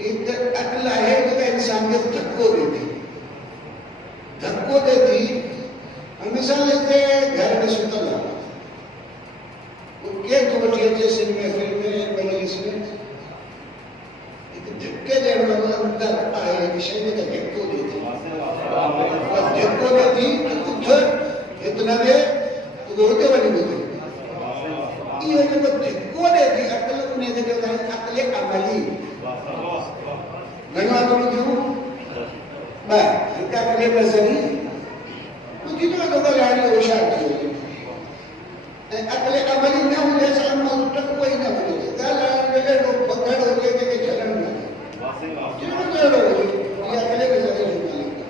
एक अकल आहे के धक्को देती मिसाल लेते घर में सुतला के कोठी जैसे महफिल में मजलिस में एक धक्के देने वाला अंदर आए विषय में धक्को देती उधर इतना दे तो होते बनी होते ये जो धक्को देती अकल ने जो अकले अमली गणवा तो क्यों मैं इनका अकले नजरी तो कितना तो गाड़ी होशियार थी अकले अमली न हो जैसा अमल तक कोई न हो गाला लगे लोग पकड़ हो गए के चलन में क्यों कर रहे हो ये अकले के जरिए निकालेंगे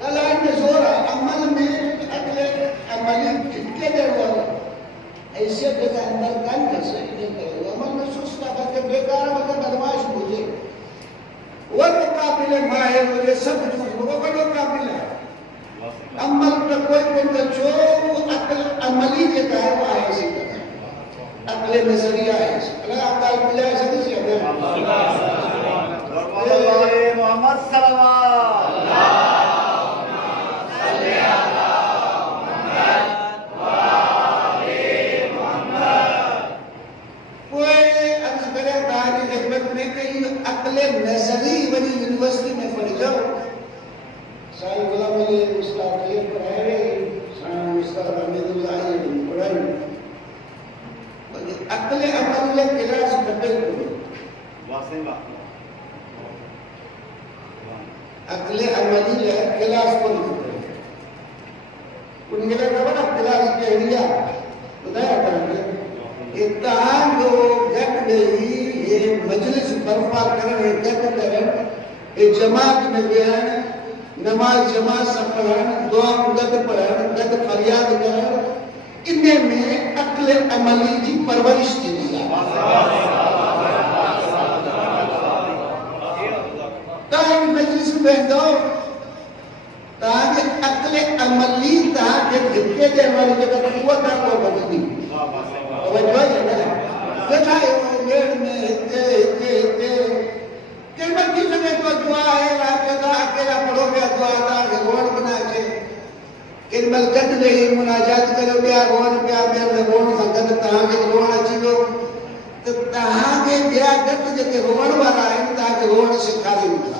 गाला में जोर अमल में अकले अमली कितने देर वाला ऐसे जगह अंदर काम कर सकते हैं अमल में सुस्ता करके बेकार मतलब बदमाश हो जाए वो मुकाबले माहिर हो जाए सब वो बड़ो काबिल है अमल तो कोई कोई जो अकल अमली के कहे वो है इसी तरह अकले नजरिया है अल्लाह अकाल मिला है सब से मोहम्मद सल्लल्लाहु अकले नजरी बनी यूनिवर्सिटी में पढ़ जाओ साल गुलाम अली उस्ताद ये पढ़ाए उस्ताद अहमदुल्लाह ये पढ़ाए अकले अमल क्लास बदल को वासिबा अकले अमली क्लास को उनके लिए बड़ा क्लास के एरिया बताया करेंगे इतना लोग जब नहीं ये मजलिस बर्पा करें जब करें ये जमात में बयान नमाज जमात सब पढ़न दुआ गद पढ़न गद फरियाद करन इनमें में अक्ल अमली की परवरिश थी ताकि मजलिस में दो ताकि अक्ल अमली ताकि धिक्के देने वाली जगह वो ताकि वो बदली वजह है ना देखा है मेड़ में इतने किल्मत की जगह तो दुआ है रात का अकेला पढ़ो गया दुआ था रोड बना के किल्मत गद नहीं मुनाजात करो गया रोड पे आप में रोड संगत तहां के रोड अची गयो तो तहां के गया गद जके रोड वाला है ताकि रोड से खाली उठा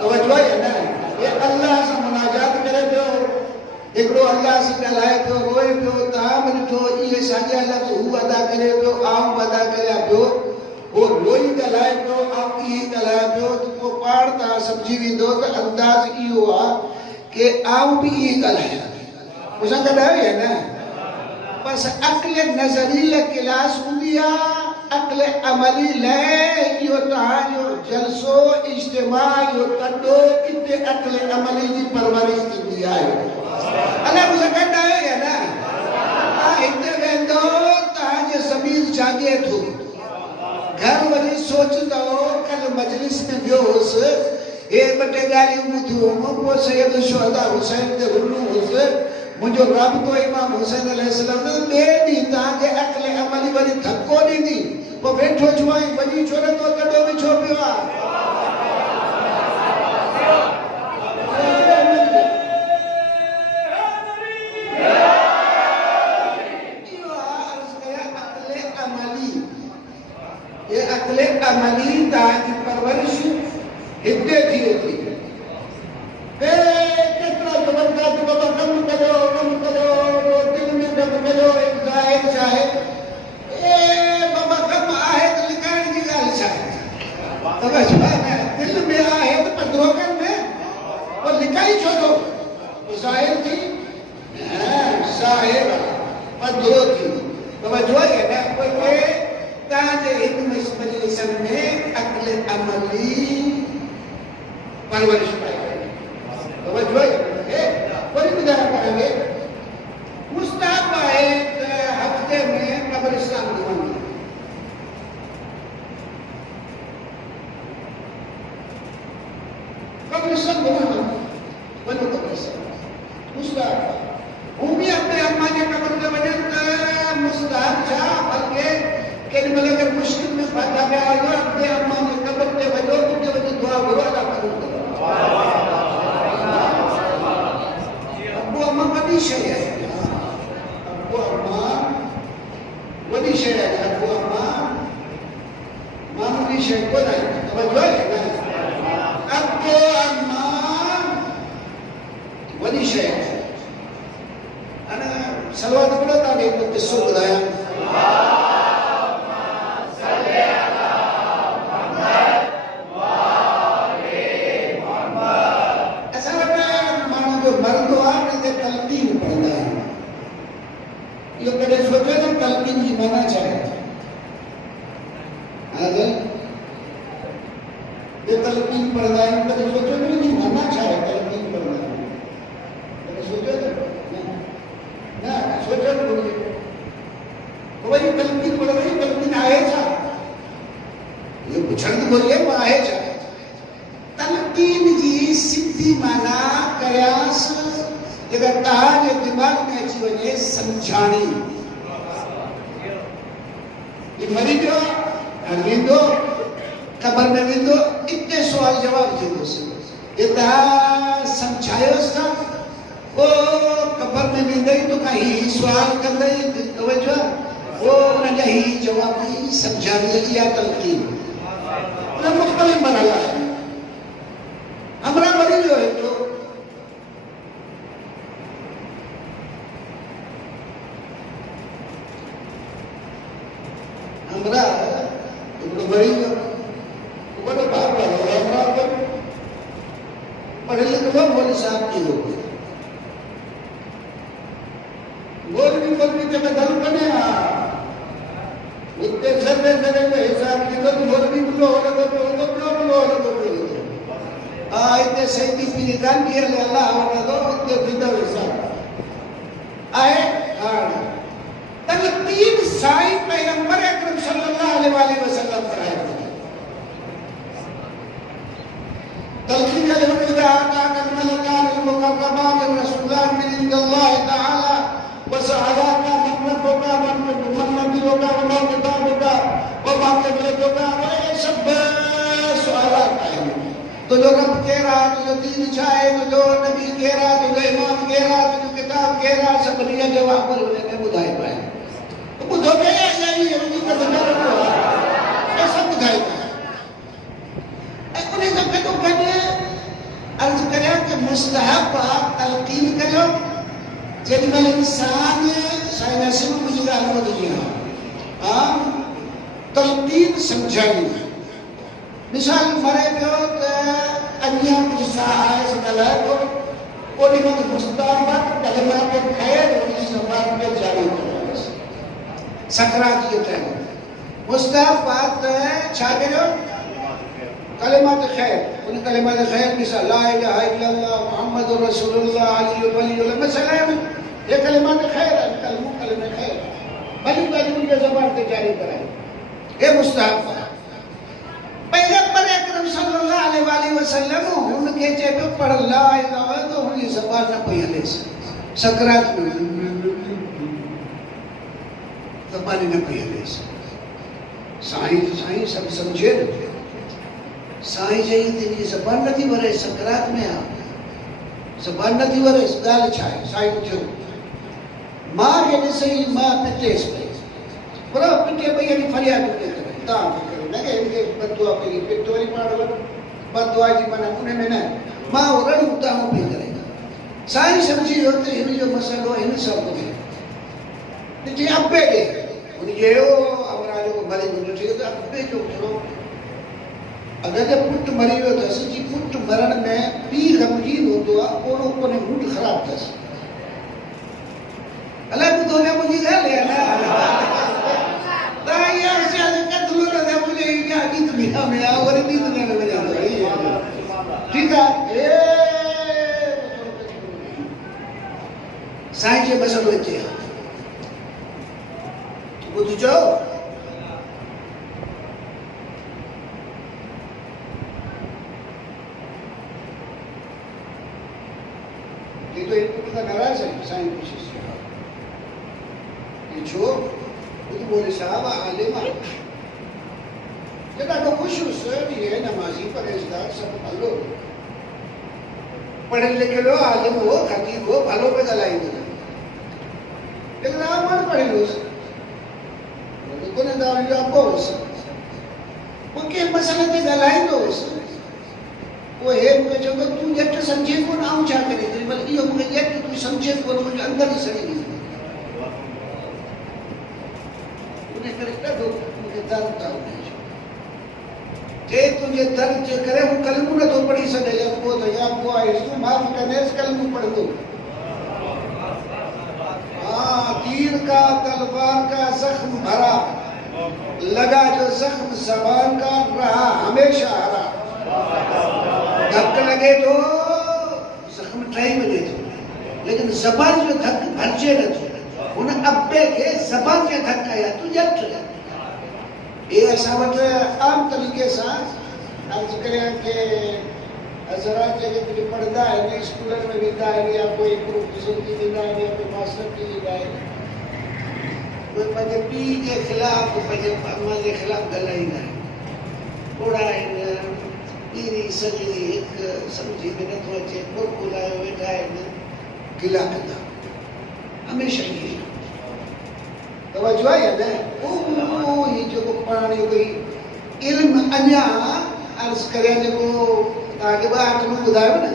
तो वजह है ना ये अल्लाह से मुनाजात करे जो एकड़ो अल्लाह से ॻाल्हाए पियो रोए पियो तव्हां बि ॾिठो इहे साॻिया लफ़्ज़ हू अदा करे पियो आऊं अदा करिया पियो वो रोई ॻाल्हाए पियो आऊं इहे ॻाल्हाए पियो त पोइ पाण तव्हां सम्झी वेंदो त अंदाज़ इहो आहे कि आऊं बि इहे ॻाल्हायां मूंसां गॾु आहे न बसि अक़ल नज़री क्लास हूंदी आहे अक़ल अमली लाइ इहो तव्हांजो जलसो इज्तिमा इहो तॾो इते अक़ल अमली जी परवरिश थींदी आहे अल्लाह मुझे कहता है या ना इतने वेंदो ताजे ज़मीर जागे थो घर वरी सोचदो कल मजलिस में व्योस ए बटे गाली मुधो मो सैयद शुहदा हुसैन ते रुलू हुस मुजो राबतो इमाम हुसैन अलैहिस्सलाम ने बे दी ताजे अकले अमली वरी धक्को दीदी वो बैठो जुआई वजी छोरे तो कडो में छो पियो आ ये अकले अमली ताकि परवरिश हिद्दे थी होती कितना जबरदस्त बाबा कम करो दिल में दम करो एक जाहिर चाहे बाबा कम आहे तो लिखाण जी गाल चाहे दिल में आहे तो पधरोकन में वो लिखाई छोड़ो जाहिर थी जाहिर पधरो थी तो वजह है ना कोई ताजे हिंद मजलिस में अकल अमली परवरिश पाई तो वजह है कोई गुजारा करेंगे मुस्ताहब है हफ्ते में कब्रिस्तान घूमना कब्रिस्तान घूमना बनो कब्रिस्तान मुस्ताहब भूमि अपने अम्मा के कब्र के वजह मुस्ताहब था बल्कि कि अगर मुश्किल में फंसा गया अपने अम्मा के कब्र के वजह दुआ करो अल्लाह ये तलकीन पढ़ना है, कभी सोचो नहीं होना चाहिए तलकीन पढ़ना है, कभी सोचो ना सोचो तो बोलिए तो भाई तलकीन पढ़ रही तलकीन आए था ये बुझंद बोलिए वो आए था तलकीन जी सिद्धि माना कयास जगह तहां जे दिमाग में अची वञे समझाणी ये मरी जो वेंदो ख़बर में वेंदो इतने सवाल जवाब थींदोसि ये तहां समझायोसि था वो ख़बर में वेंदई तो कहीं सवाल कंदई तवज्जो वो उन जा ही जवाब ही समझाने जी तलकीन उन मुख्तलिफ मरहला है हमरा मरी जो है तो हमरा तो मरी जो बड़े बार हमरा पढ़े लिखे बोले साहब की हो गए बोलवी के मैं दल बने उतने सरे में हिसाब की तो बोलवी बुलो हो इतने सही पीली कान किया ले अल्लाह होना दो इतने बिंदा हिसाब आए तब तीन साई पैगंबर अकरम सल्लल्लाहु अलैहि वसल्लम पढ़ाए तलकीन का जब इदा आता कलमलान अलमुकर्रमा मिन रसूलुल्लाह मिन इंदल्लाह तआला व सहादाना मन होगा मन नबी होगा व किताब होगा व मामले होगा ये सब सवालात आएंगे तो जो रब कह रहा तो जो दीन चाहे तो जो नबी कह रहा तो जो इमाम कह रहा तो जो किताब कह रहा सब लिया जवाब बोलने बुधाए पाए तो बुधो के यही हकीकत में ये सब बुधाए पाए उन्हें जब तो कहने अर्ज करे कि मुस्तहब तलकीन करो जब इंसान साइंस में मुझे अलग दिया तलकीन समझाई मिसाल मरे पियो त अन्या किस्सा आहे सगला को कोडी में मुस्ताबत कलमात खैर उनकी समाज में जारी हो सकरात ये टाइम मुस्ताबत छा करो कलमात खैर उन कलमात खैर मिसाल ला इलाहा इल्लल्लाह मुहम्मदुर रसूलुल्लाह अली वली मसला ये कलमात खैर कलमा खैर बड़ी बड़ी उनके ज़बान पे जारी कराए ये मुस्ताबत पैगंबर अकरम सल्लल्लाहु अलैहि वसल्लम उनके जेब पढ़ ला इलाहा तो उनकी ज़बान न पहले सकरात में ज़बान न पहले साईं सब समझे साईं जई तेरी ज़बान न थी वरे सकरात में आ ज़बान न थी वरे गाल छाए साईं जो मां के सही मां पिटेस पे पर पिटे भई अभी फरियाद करे ता लगे इनके बदुआ पे पिटोरी पाड़ो बदुआ जी बना उन्हें में ना मां और उता हो पे करेगा साईं समझी होते इन जो मसलो इन सब को जी अब्बे दे उन यो हमरा जो मरे गुजर थी तो अब्बे जो थोड़ो अगर जब पुट मरी हो तो जी पुट मरण में पी गमगीन हो तो ओनो कोने मूड खराब था अलग तो ने मुझे गाल है ना ताया से अधिक दूर है मुझे क्या गीत बिना में और भी तो नहीं बजा रही ठीक है ए साईं के मसलो है वो तो जाओ ये तो एक का नाराज है साईं कोशिश ये छो वो बोले साहब आलिम जब तो खुश भी है नमाजी परहेजगार सब भलो पढ़े लिखे लो आलिम हो खतीब हो भलो पे गलाई दो लेकिन आप मत पढ़े लो कोने दाव जो आपको वो के मसले पे गलाई दो वो है मुझे जो तू जट समझे को ना ऊंचा करे तेरी बल्कि ये मुझे जट तू समझे को मुझे अंदर ही सड़ी उन्हें करता दो मुझे दर्द था जे तुझे दर्द जे करे वो कलम न तो पढ़ी सके जब वो तो या वो इसको माफ करने से कलम पढ़ दो हाँ तीर का तलवार का जख्म भरा लगा जो जख्म ज़बान का रहा हमेशा हरा धक लगे तो जख्म ठही वञे थो, लेकिन ज़बान जो धक भरिजे नथो। हुन अब्बे खे ज़बान जे धक आया तूं ॼट। ये असां वटि आम तरीक़े सां अर्ज़ करियां कि हज़रात जेके पढ़ंदा आहिनि, स्कूलनि में वेंदा आहिनि, या कोई प्रोफेसर थी वेंदा आहिनि, या कोई मास्टर थी वेंदा आहिनि, उहे पंहिंजे पीउ जे ख़िलाफ़, पंहिंजे अम्मा जे ख़िलाफ़ ॻाल्हाईंदा आहिनि, कोड़ाइनि, पीरी सॼी हिकु सम्झी में नथो अचे, मुर्ख लायो वेठा आहिनि, गिला कंदा हमेशह इहे। तवजो आहे या न? ही जेको पढ़ण जो कोई इल्मु अञा अर्ज़ करियां, जेको तव्हांखे ॿ आइटमूं ॿुधायो न,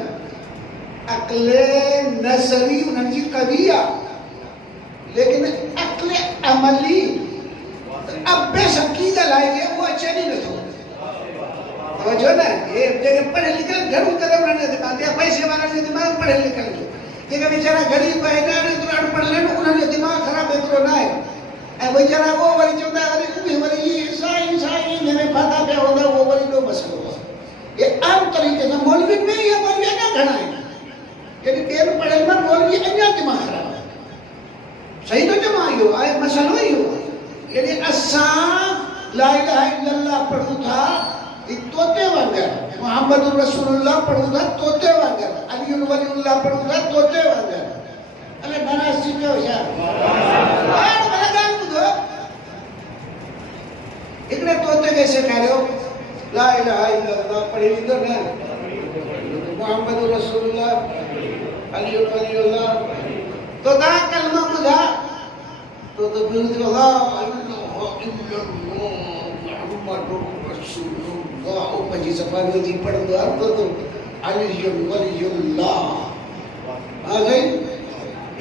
अक़्ले नज़री उन्हनि जी कवी आहे, लेकिन अक़्ले अमली अब्बे सां की ॻाल्हाइजे उहो अचे ई नथो। तवजो न? हे जेके पढ़ियल लिखियल घणो करे उन्हनि जो दिमाग़, या पैसे वारनि जो दिमाग़ पढ़ियल लिखियल जो, जेके वीचारा ग़रीब आहिनि, एतिरो अनपढ़ आहिनि, उन्हनि जो दिमाग़ ख़राबु एतिरो न आहे। ऐं वीचारा उहो वरी चवंदा वरी वरी साईं साईं हिन में फाथा पिया हूंदा, उहो वरी ॿियो मसइलो आहे। ये आम तरीक़े से मौलवी में या मौलवी अञा घणा आहिनि, यानी ॿियनि पढ़ियल मां मौलवी अञा दिमाग़ ख़राबु आहे। सही थो चवां, इहो आहे मसइलो इहो आहे। यानी असां ला इलाहा इल्लल्लाह पढ़ूं था तोते वांगुरु, मोहम्मद रसूलुल्लाह पढ़ूं था तोते वांगुरु, अली वलीउल्लाह पढ़ूं था तोते वांगुरु। अरे नाराज़ थी पियो छा? हाणे भला ॻाल्हि ॿुधो, हिकिड़े तोते खे सेखारियो ला इलाहा इल्लल्लाह पढ़ी ईंदो न, मोहम्मद रसूलुल्लाह अली वलीउल्लाह, तो तव्हां कलमा ॿुधा तो ॿियो थियो ला इलाहा इल्लल्लाह मुहम्मद रसूलुल्लाह, ओ पंहिंजी ज़बान में थी पढ़ंदो आहे तो अली वलीउल्लाह। हा साईं,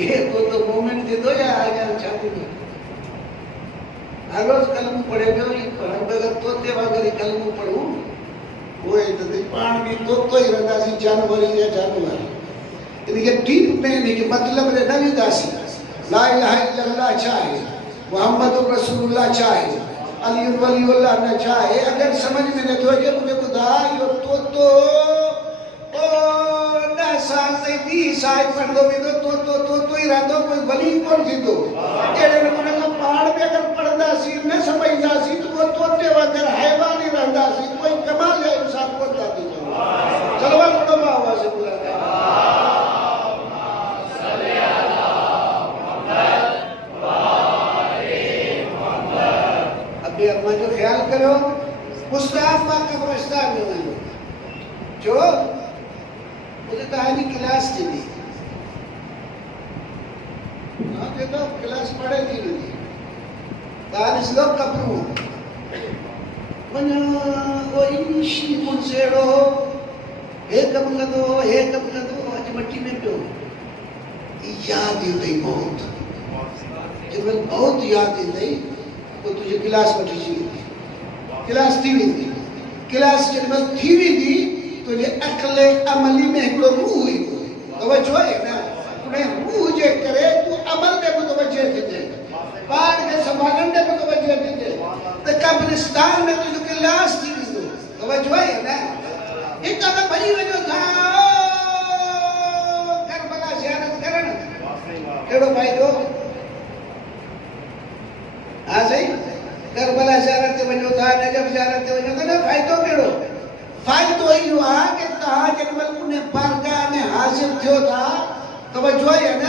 ये तो मोमेंट थींदो या अॻियां छा थींदो? हर रोज़ कलमू पढ़े पियो, अगरि तोते वांगुरु कलमू पढ़ूं, उहे त पाण बि तोतो ई रहंदासीं, जानवर या जानवर। इनखे डीप में इनखे मतिलब ॾे न वेंदासीं। ला इलाहा इल्लल्लाह छा आहे, मोहम्मद रसूलुल्लाह छा आहे, अली वलीउल्लाह न छा आहे, अगरि सम्झ में नथो अचे मूंखे ॿुधा। इहो तोतो 10 साल ताईं 20 साल पढ़ंदो वेंदो, तोतो ई रहंदो, कोई वली कोन थींदो। अहिड़े नमूने सां पाण बि अगरि पढ़ंदासीं, न सम्झंदासीं, त उहो तोते वांगुरु हैवान ई रहंदासीं, कोई कमाल जा इंसान कोन था थी सघूं। चलो वठो मां आवाज़ ॿुधायां। अबे अम्मा जो ख्याल करो, मुस्ताफ़ा कब्रिस्तान में वञो, जो मुझे तव्हांजी क्लास थी हुई, तव्हांखे तो क्लास पढ़े थी वेंदी, तव्हां ॾिसंदो कपिड़ो वञो वो इंशी मुंहिंजो अहिड़ो हो, हे कमु कंदो हो, हे कमु कंदो हो, अॼु मटी में पियो। यादि ईंदई बहुत, जंहिंमहिल बहुत यादि ईंदई पोइ तुंहिंजी क्लास वठिजी वेंदी, क्लास थी वेंदी। क्लास जंहिंमहिल थी वेंदी तुंहिंजे अक़्ले अमली में हिकिड़ो रूह ईंदो। तवजो आहे न? उन रूह जे करे तूं अमल ॾे मुतवजह थींदे, पाण खे संभालण ॾे मुतवजह थींदे, त कब्रिस्तान में तुंहिंजो क्लास थी वेंदो। तवजो आहे न? हितां खां भॼी वञो था करबला ज़ियारत करण, कहिड़ो फ़ाइदो? हा साईं, करबला ज़ियारत ते वञो था, नजफ़ ज़ियारत ते वञो था, न फ़ाइदो कहिड़ो? फ़ाइदो इहो आहे कि तव्हां जेॾीमहिल उन बारगाह में हाज़िर थियो था, तवजो आहे न,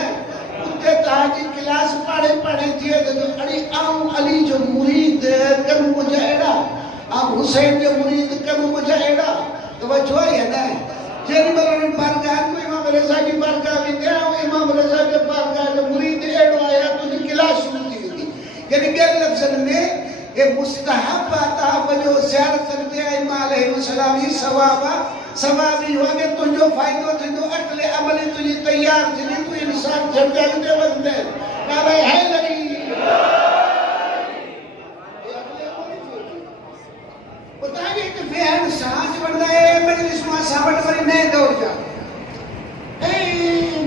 उते तव्हांजी क्लास पढ़े थिए त अड़ी आऊं अली जो मुरीद कम मुंहिंजा अहिड़ा, आऊं हुसैन जो मुरीद कम मुंहिंजा अहिड़ा। तवजो आहे न? जेॾीमहिल उन्हनि बारगाह में इमाम रज़ा जी बारगाह वेंदे, ऐं इमाम रज़ा जे बारगाह जो मुरीद अहिड़ो आहे, तुंहिंजी क्लास शुरू थी वेंदी। यानी ॿियनि लफ़्ज़नि में ये मुस्तहब आता वजो ज़ियारत करते इमा अलैहिस्सलाम ही सवाब इहो आहे कि तुंहिंजो फ़ाइदो थींदो, अक़्ले अमली तुंहिंजी तयार थींदी, तूं इंसान जंजाल ते वञे नाले हैदरी। तव्हांखे हिकु ॿियनि सां चवंदा मजलिस मां असां वटि वरी नए दौर जा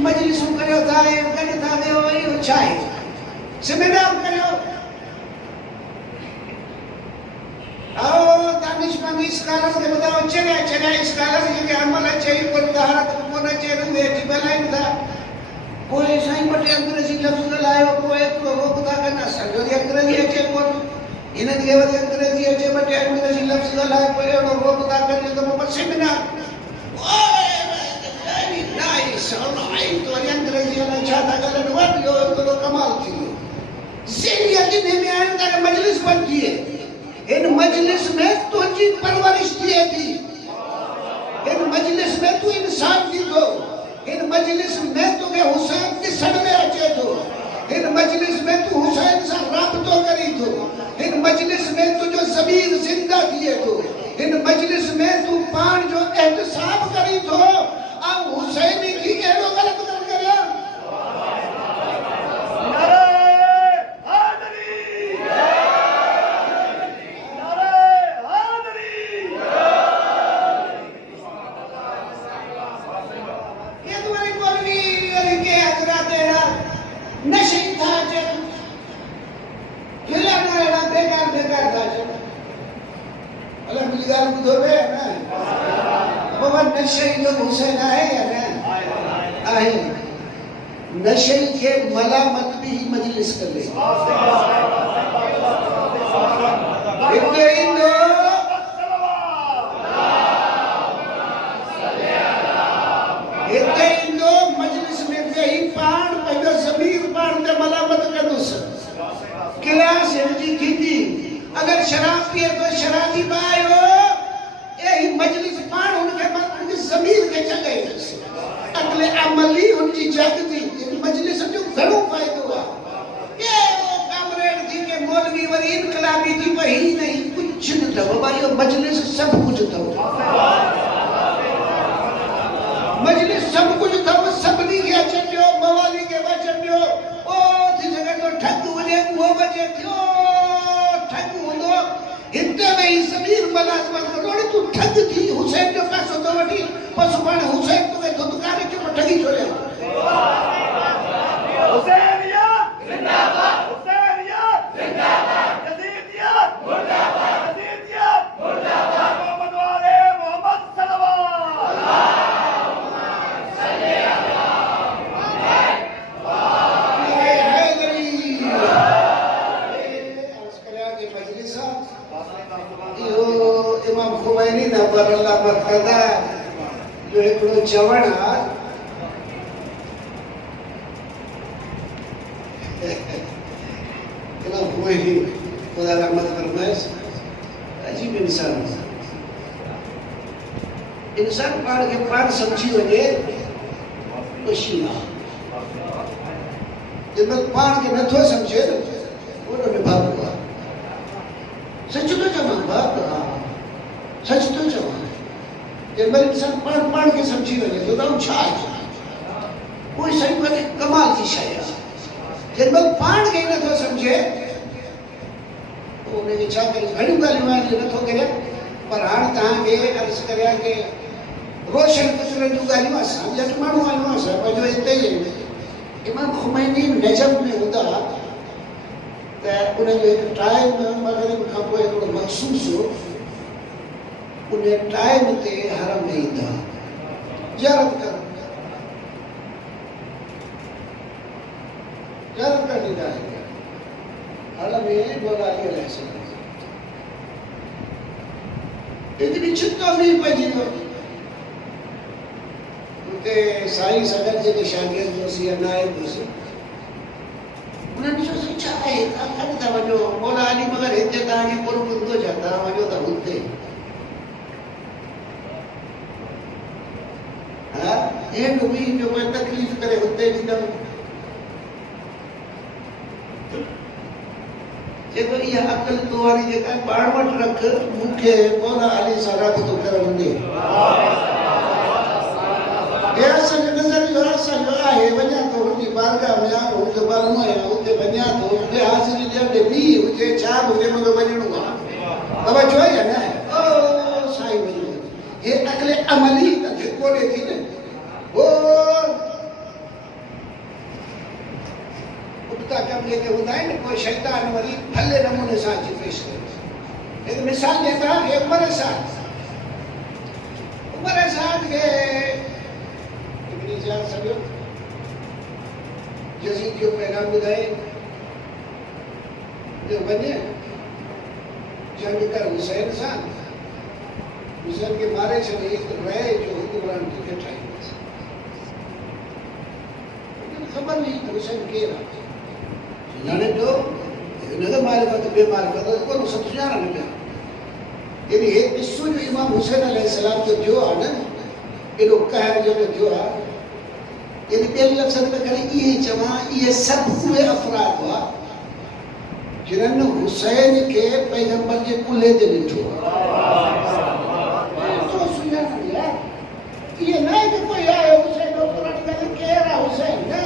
मजलिसूं करियो था, गॾु था वियो, इहो छा आहे? सेमिनार करियो, आओ दानिशमंद स्कॉलर के बताओ चले स्कॉलर के अमल अच्छे ही पर दहाड़ को कोना चेरू है जिबलाइन था कोई साईं बटे अंग्रेजी लफ्ज लायो कोई तो रोकता करना सजो अंग्रेजी अच्छे को इन देवर अंग्रेजी अच्छे बटे अंग्रेजी लफ्ज लायो कोई रोकता करने तो पश्चिम ना नाइस ऑलराइट तो अंग्रेजी वाला चाहता गलन वापियो तो कमाल थी सीनियर की में आने तक मजलिस बनती है इन मजलिस में तुझी परवरिश थी इन मजलिस में तू इंसान थी तो इन मजलिस में तुझे हुसैन की सदमे अचे तो इन मजलिस में तू हुसैन से राबतो करी तो इन मजलिस में तुझो ज़मीर जिंदा थिए तो इन मजलिस में तू पान जो एहतसाब करी तो अब हुसैनी की एड़ो गलत कर गया नशे था जब खिलाना एड़ा बेकार था जब अल्लाह मिल गया बुद्धो बे ना बाबा नशे लोग हुसैन आए या ना आए नशे के मलामत भी मजलिस कर ले इतने इंदो मजलिस में गई पान पहले ज़मीर पान के मलामत करूस क्लास जी थी अगर शराब पिए तो शराबी बायो यही मजलिस पान उनके ज़मीर के जगह अगले अमली उनकी जागती मजलिस जो घणो फायदो हुआ ये वो कामरेड थी के मौलवी वरी इनकलाबी थी वही नहीं कुछ न था भाई मजलिस सब कुछ था मजलिस सब कुछ था वो सबनी के अचंडियो मवाली के वचंडियो ओ थी जगह तो ठग वने वो बजे थियो ठग होनो हिते में ही ज़मीर मलाजमत करो तू ठग थी हुसैन जो पैसो तो वठी पसुबान हुसैन तो के दुकान के ठगी छोड़े हुसैनिया जिंदाबाद हुसैनिया जिंदाबाद यजीदिया मुर्दाबाद यजीदिया मुर्दाबाद मोहम्मद वाले मोहम्मद सल्लल्लाहु इमाम खुमैनी ना बरल्ला बरकदा जो एकड़ो चवण आ इमाम खुमैनी खुदा रहमत फरमाए अजीब इंसान पाण के पाण समझी वने खुशी ना जब पाण के नथो समझे ओनो निभाव हुआ सच तो जमा बात सच तो जमा जब इंसान पढ़ के समझी वने तो दाऊ छा कोई सही बने कमाल की शय जब पढ़ के न तो समझे तो उन्हें छा करे घणी गालियां न तो करे पर हाण ता के अर्ज करया के रोशन कुचरन जो गालियां समझ मानो आयो सब जो इते इमाम खुमैनी नजम में होता उन्हें एक टाइम मगरिब का कोई एक महसूस हो उन्हें टाइम ते हरम नहीं था ज़रूरत कर नहीं था हरम ये बोला ये ऐसे इतनी चिंता नहीं पड़ी उनके साईं सदर जी के शागिर्द जो सी नायब जो उन्हें जो शिक्षा है अगर था वो मौला अली मगर हिते ताकि पूरा बुद्धो जाता वो तो होते हाँ ये भी जो कोई तकलीफ करे होते भी तो ये तो ये अकल तो वाली जगह बाड़वट रख मुख्य मौला अली सारा तो कर होंगे ये असल नजर जो असल है वजह तो उनकी बारगाह में आ उनके बारे में उनके बनिया तो उनके हासिल जब भी उनके चार उनके मगर बनूंगा अब जो है ना ओ साईं बनो ये अगले अमली तक को देखी ना वो उनका कम लेके होता है ना कोई शैतान वरी भले नमूने साथ पेश करे एक मिसाल देता है उमर साद के इतनी जान सको यजीद जो पैगाम बुधाए जो बने जंग कर हुसैन के मारे चले रहे जो हुक्मरान की कटाई खबर नहीं हुसैन के लड़े तो नगर मारे का बेमार का तो कोई सब जाना नहीं यानी एक किस्सो जो इमाम हुसैन अलैहिस्सलाम जो थियो है ना ये लोग कह जो थियो है यानी पहले लफ्ज़ में करे ये जमा ये सब हुए अफराद हुआ जिन्होंने हुसैन के पैगंबर के कुल्ले दे लिखो तो सुना यार ये नहीं कि कोई आए हुसैन को कुरान का कह रहा हुसैन ना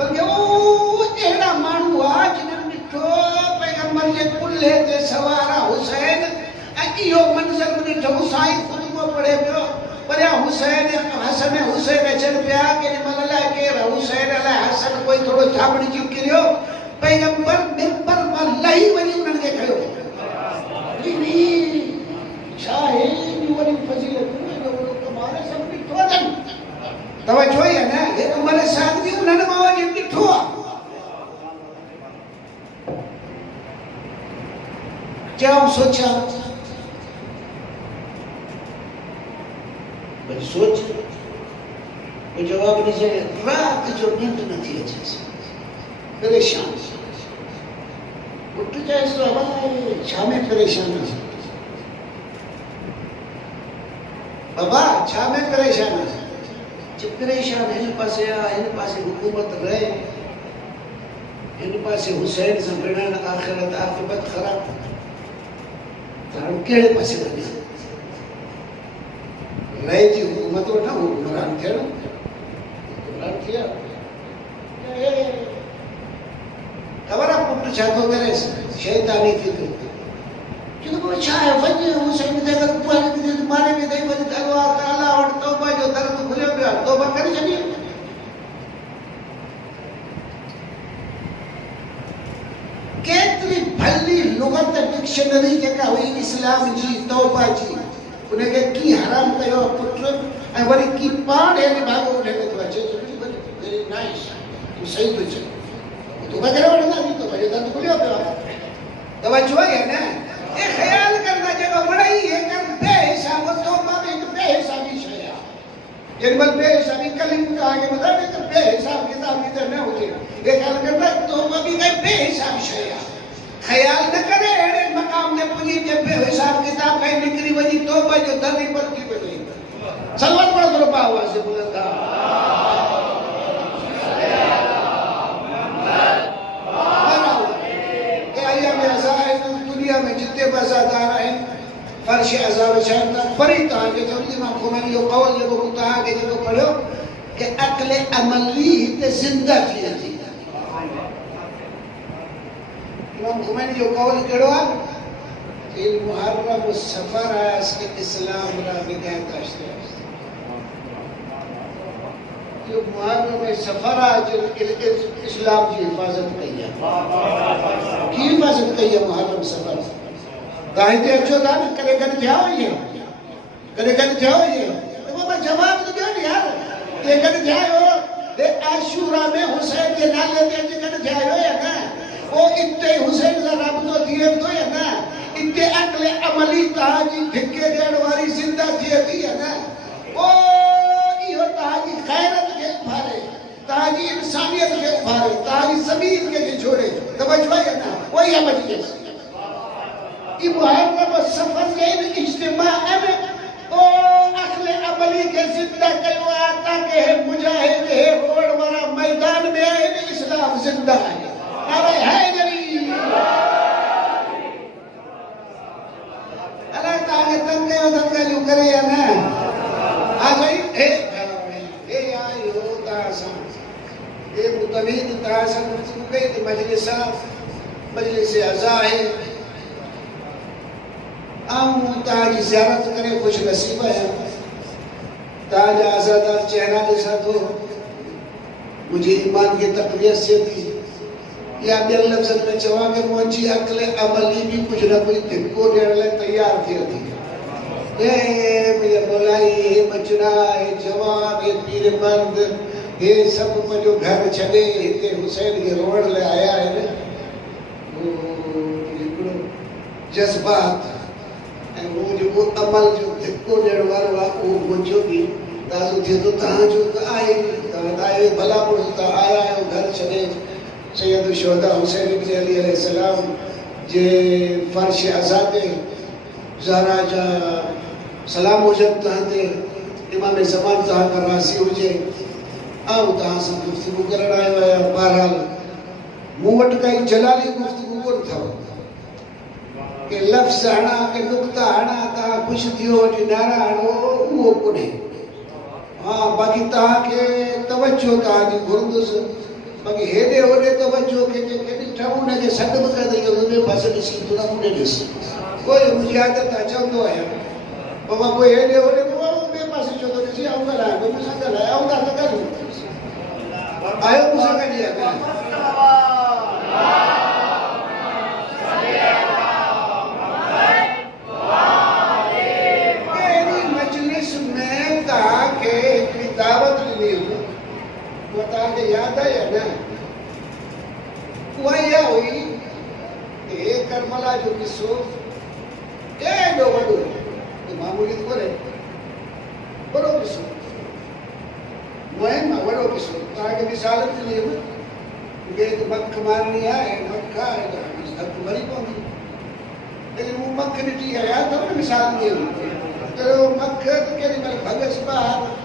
बल्कि वो एड़ा मानू हुआ जिन्होंने लिखो पैगंबर के कुल्ले दे सवारा हुसैन इहो मंजर में जो साईं खुद को पढ़े पियो पर या हुसैन हसन हुसैन अचन पिया के मल्ला के हुसैन अला हसन कोई थोड़ो झापड़ी चिपकिरियो पैगंबर मिंबर पर लही वनी उन्हनि खे खयो नी चाहे नी वनी फजीलत जो तुम्हारे सब ॾिठो अथनि तवजो है ना एक उमर साद की उन्हनि मां वञी ॾिठो आहे चऊं सोचा पर सोच वो जवाब नहीं से रात जो नींद न थी अच्छे से परेशान उठ जाए तो हमारे छामे परेशान है बाबा छामे परेशान है जब परेशान इन पासे हुकूमत रहे इन पासे हुसैन से बिना आखिरत आखिरत खराब तो हम केड़े पासे बने रहे जी हुकूमत वठा हुक्मरान थिया खबर आप पुट छा तो करे शैतानी फिक्र जो को छाए वजे हुसैन दे अगर पुआरे दे मारे में दे वजे अल्लाह ताला और तौबा जो दर को खुले पिया तौबा कर छनी केतरी भली लुगत डिक्शनरी जेका हुई इस्लाम जी तौबा जी उनके की हराम कयो पुट ऐ वरी की पाण हे भागो उठे तो अचे वेरी नाइस तू सही तो चल तो बगैर वणदा नहीं तो बजे दंद खुलियो पियो तवज्जो है ना ये ख्याल करना जगह बड़ाई है कर बेहिसाब तौबा में एक बेहिसाबी शया ये बल बेहिसाबी कलिम का आगे मतलब एक बेहिसाब किताब इधर न होते ये ख्याल करना तौबा भी एक बेहिसाब शया ख्याल न करे एड़े मकाम ने पुजी जे बेहिसाब किताब कहीं निकली वजी तौबा जो दरी पर की पई सलमान पर दरो पावा से बोलता दुनिया में जितने बजादार हैं फर्श अज़ाब शैतान फरीता के जो इमाम खुमैनी जो कौल जो बुता के जो पढ़ो कि अक्ल अमली ते जिंदा थी इमाम खुमैनी जो कौल केड़ो है कि मुहर्रम सफर है इसके इस्लाम रा निगाह दाश्ते जो मुहर्रम सफर है जो इस्लाम की हिफाजत कई है की हिफाजत कई है मुहर्रम सफर दाहिते अचो था न करे जाओ ये तो बाबा जवाब तो दो यार ये करे जाओ दे आशूरा में हुसैन के नाले दे करे जाओ या ना वो इत्ते हुसैन सा राबतो दिए तो या ना इत्ते अक्ल अमली ताजी ठिके देण वाली जिंदा थी है ना ओ इहो ताजी खैरत के उभारे ताजी इंसानियत के उभारे ताजी ज़मीन के छोड़े तवज्जो है ना वही है मजलिस ये मुहर्रम सफर के इज्तिमा में ओ अक्ल अमली के जिंदा कयो आता के मुजाहिद है रोड वाला मैदान में है इस्लाम जिंदा है अरे है जरी अल्लाह ताला तंगे जो करे या ना आ गई ए आयो तासा ए मुतमीद तासा मुके मजलिस अज़ा है आऊं ताजी ज़ियारत करे खुश नसीब है ताजा आज़ादार चेहरा दिसा तो मुझे ईमान की तक़वियत से थी या ॿियनि लफ़्ज़नि में चवां कि मुंहिंजी अक़ल अमली बि कुझु न कुझु धिको ॾियण लाइ तयारु थिए थी। हे मुंहिंजा मोलाई, हे बचड़ा, हे जवान, हे पीर मर्द, हे सभु पंहिंजो घर छॾे हिते हुसैन खे रोअण लाइ आया आहिनि। हिकिड़ो जज़्बात ऐं उहो जेको अमल जो धिको ॾियण वारो आहे उहो मुंहिंजो बि ताज़ो थिए थो। तव्हांजो त आहे, तव्हां त आयो भला पुरुष, तव्हां आया आहियो घर छॾे सैयद शुहदा हुसैन इब्न अली अलैहिस्सलाम जे फर्श अज़ा ते। ज़हरा जा सलाम हुजनि तव्हां ते, इमाम ज़मान तव्हां खां राज़ी हुजे। आऊं तव्हां सां गुफ़्तगू करणु आयो आहियां। बहरहाल मूं वटि काई जलाली गुफ़्तगू कोन अथव कि लफ़्ज़ हणा कि नुक़्ता हणा तव्हां ख़ुशि थियो वठी नारा हणो, उहो कोन्हे। हा, बाक़ी तव्हांखे तवजो तव्हांजी घुरंदुसि, बाक़ी हेॾे होॾे तवजो खे ॾिठमि हुनखे सॾु बि करे इहो ॿिए पासे ॾिसी तूं न मूं ॾिस। कोई मुंहिंजी आदत आहे, चवंदो आहियां बाबा कोई हेॾे होॾे ॿिए पासे छो थो ॾिसी, आऊं ॻाल्हाए पोइ मूंसां ॻाल्हाए, आऊं तव्हां सां ॻाल्हायूं आयो मूंसां गॾु मजलिस में तव्हांखे हिकिड़ी दावत ॾिनी हुई, उहा तव्हांखे यादि आहे या न? उहा इहा हुई कि हे करबला जो किस्सो एॾो वॾो, मामूली कोन्हे, वॾो किस्सो, मुहिम वॾो किस्सो। तव्हांखे मिसाल ॾिनी हुई कि मख मारणी आहे, मख आहे त धक मरी पवंदी, लेकिन हू मख ॾिठी आहे, यादि अथव न मिसाल ॾिनी हुई त मख केॾी महिल भॻसि ॿाहिरि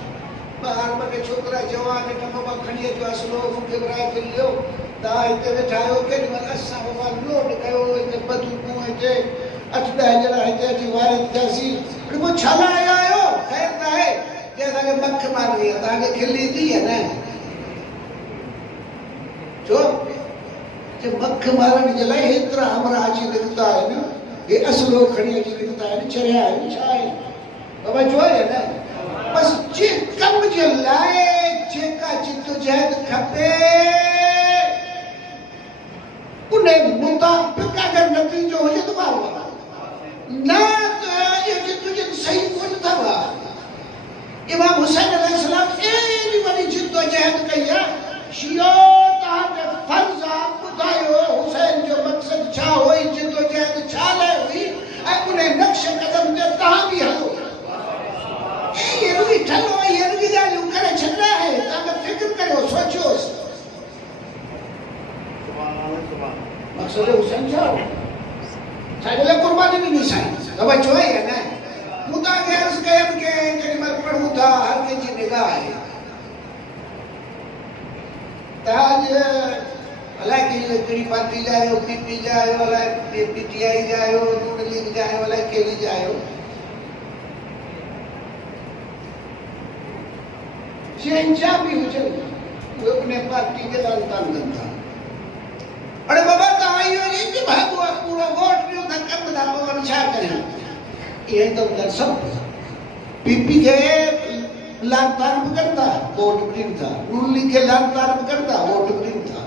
ॿ टे छोकिरा जवान ॾिठा, बाबा खणी अचो असलो, मूंखे विराए खे लियो, तव्हां हिते वेठा आहियो, केॾी महिल असां बाबा लोड कयो, हिते बंदूकूं, हिते 8-10 ॼणा हिते अची वारनि थियासीं, पोइ छा लाइ आया आहियो? ख़ैर त आहे जे असांखे मख मारणी आहे, तव्हांखे खिल ईंदी आहे न? छो जे मख मारण जे लाइ हेतिरा हमरा अची निकिता आहिनि, हे असलो खणी अची निकिता आहिनि, चरिया आहिनि, छा आहे बाबा जो आहे न? बसि जे कम जे लाइ जेका जिदोजहद खपे उन मुताबिक़ अगरि नतीजो हुजे त वाह वाह, न त इहो जिदोजहद सही कोन अथव। इमाम हुसैन अलैहिस्सलाम एॾी वॾी जिदोजहद कई आहे, शियो तव्हांखे फर्ज़ आहे ॿुधायो हुसैन जो मक़सदु छा हुई, जिदोजहद छा लाइ हुई, ऐं उन नक्श कदम ते तव्हां बि हलो। ये रुगी ठलो, ये रुगी ॻाल्हियूं करे छॾिया आहे, तव्हांखे फ़िक्र करियो, सोचियोसि मक़सद हुसैन छा हो, छाजे लाइ क़ुर्बानी ॾिनी साईं, तवजो आहे या न? मूं तव्हांखे अर्ज़ु कयमि कि जेॾी महिल पढ़ूं था हर कंहिंजी निगाह आहे त अॼु अलाए कहिड़ी पार्टी जा आहियो, पीपी जा आहियो, अलाए PTI जा आहियो, नून लीग जा आहियो, अलाए कहिड़ी जा आहियो, जंहिंजा बि हुजनि उहे उन पार्टी खे लाल तान कनि था। अड़े बाबा तव्हां इहो इंज भाॻो आहे, पूरो वोट ॾियो त कमु था पोइ छा करियूं? इहे त सभु पीपी खे लाल तान बि कनि था, वोट बि ॾियनि था, नून लीग खे लाल तान बि कनि था, वोट बि ॾियनि था,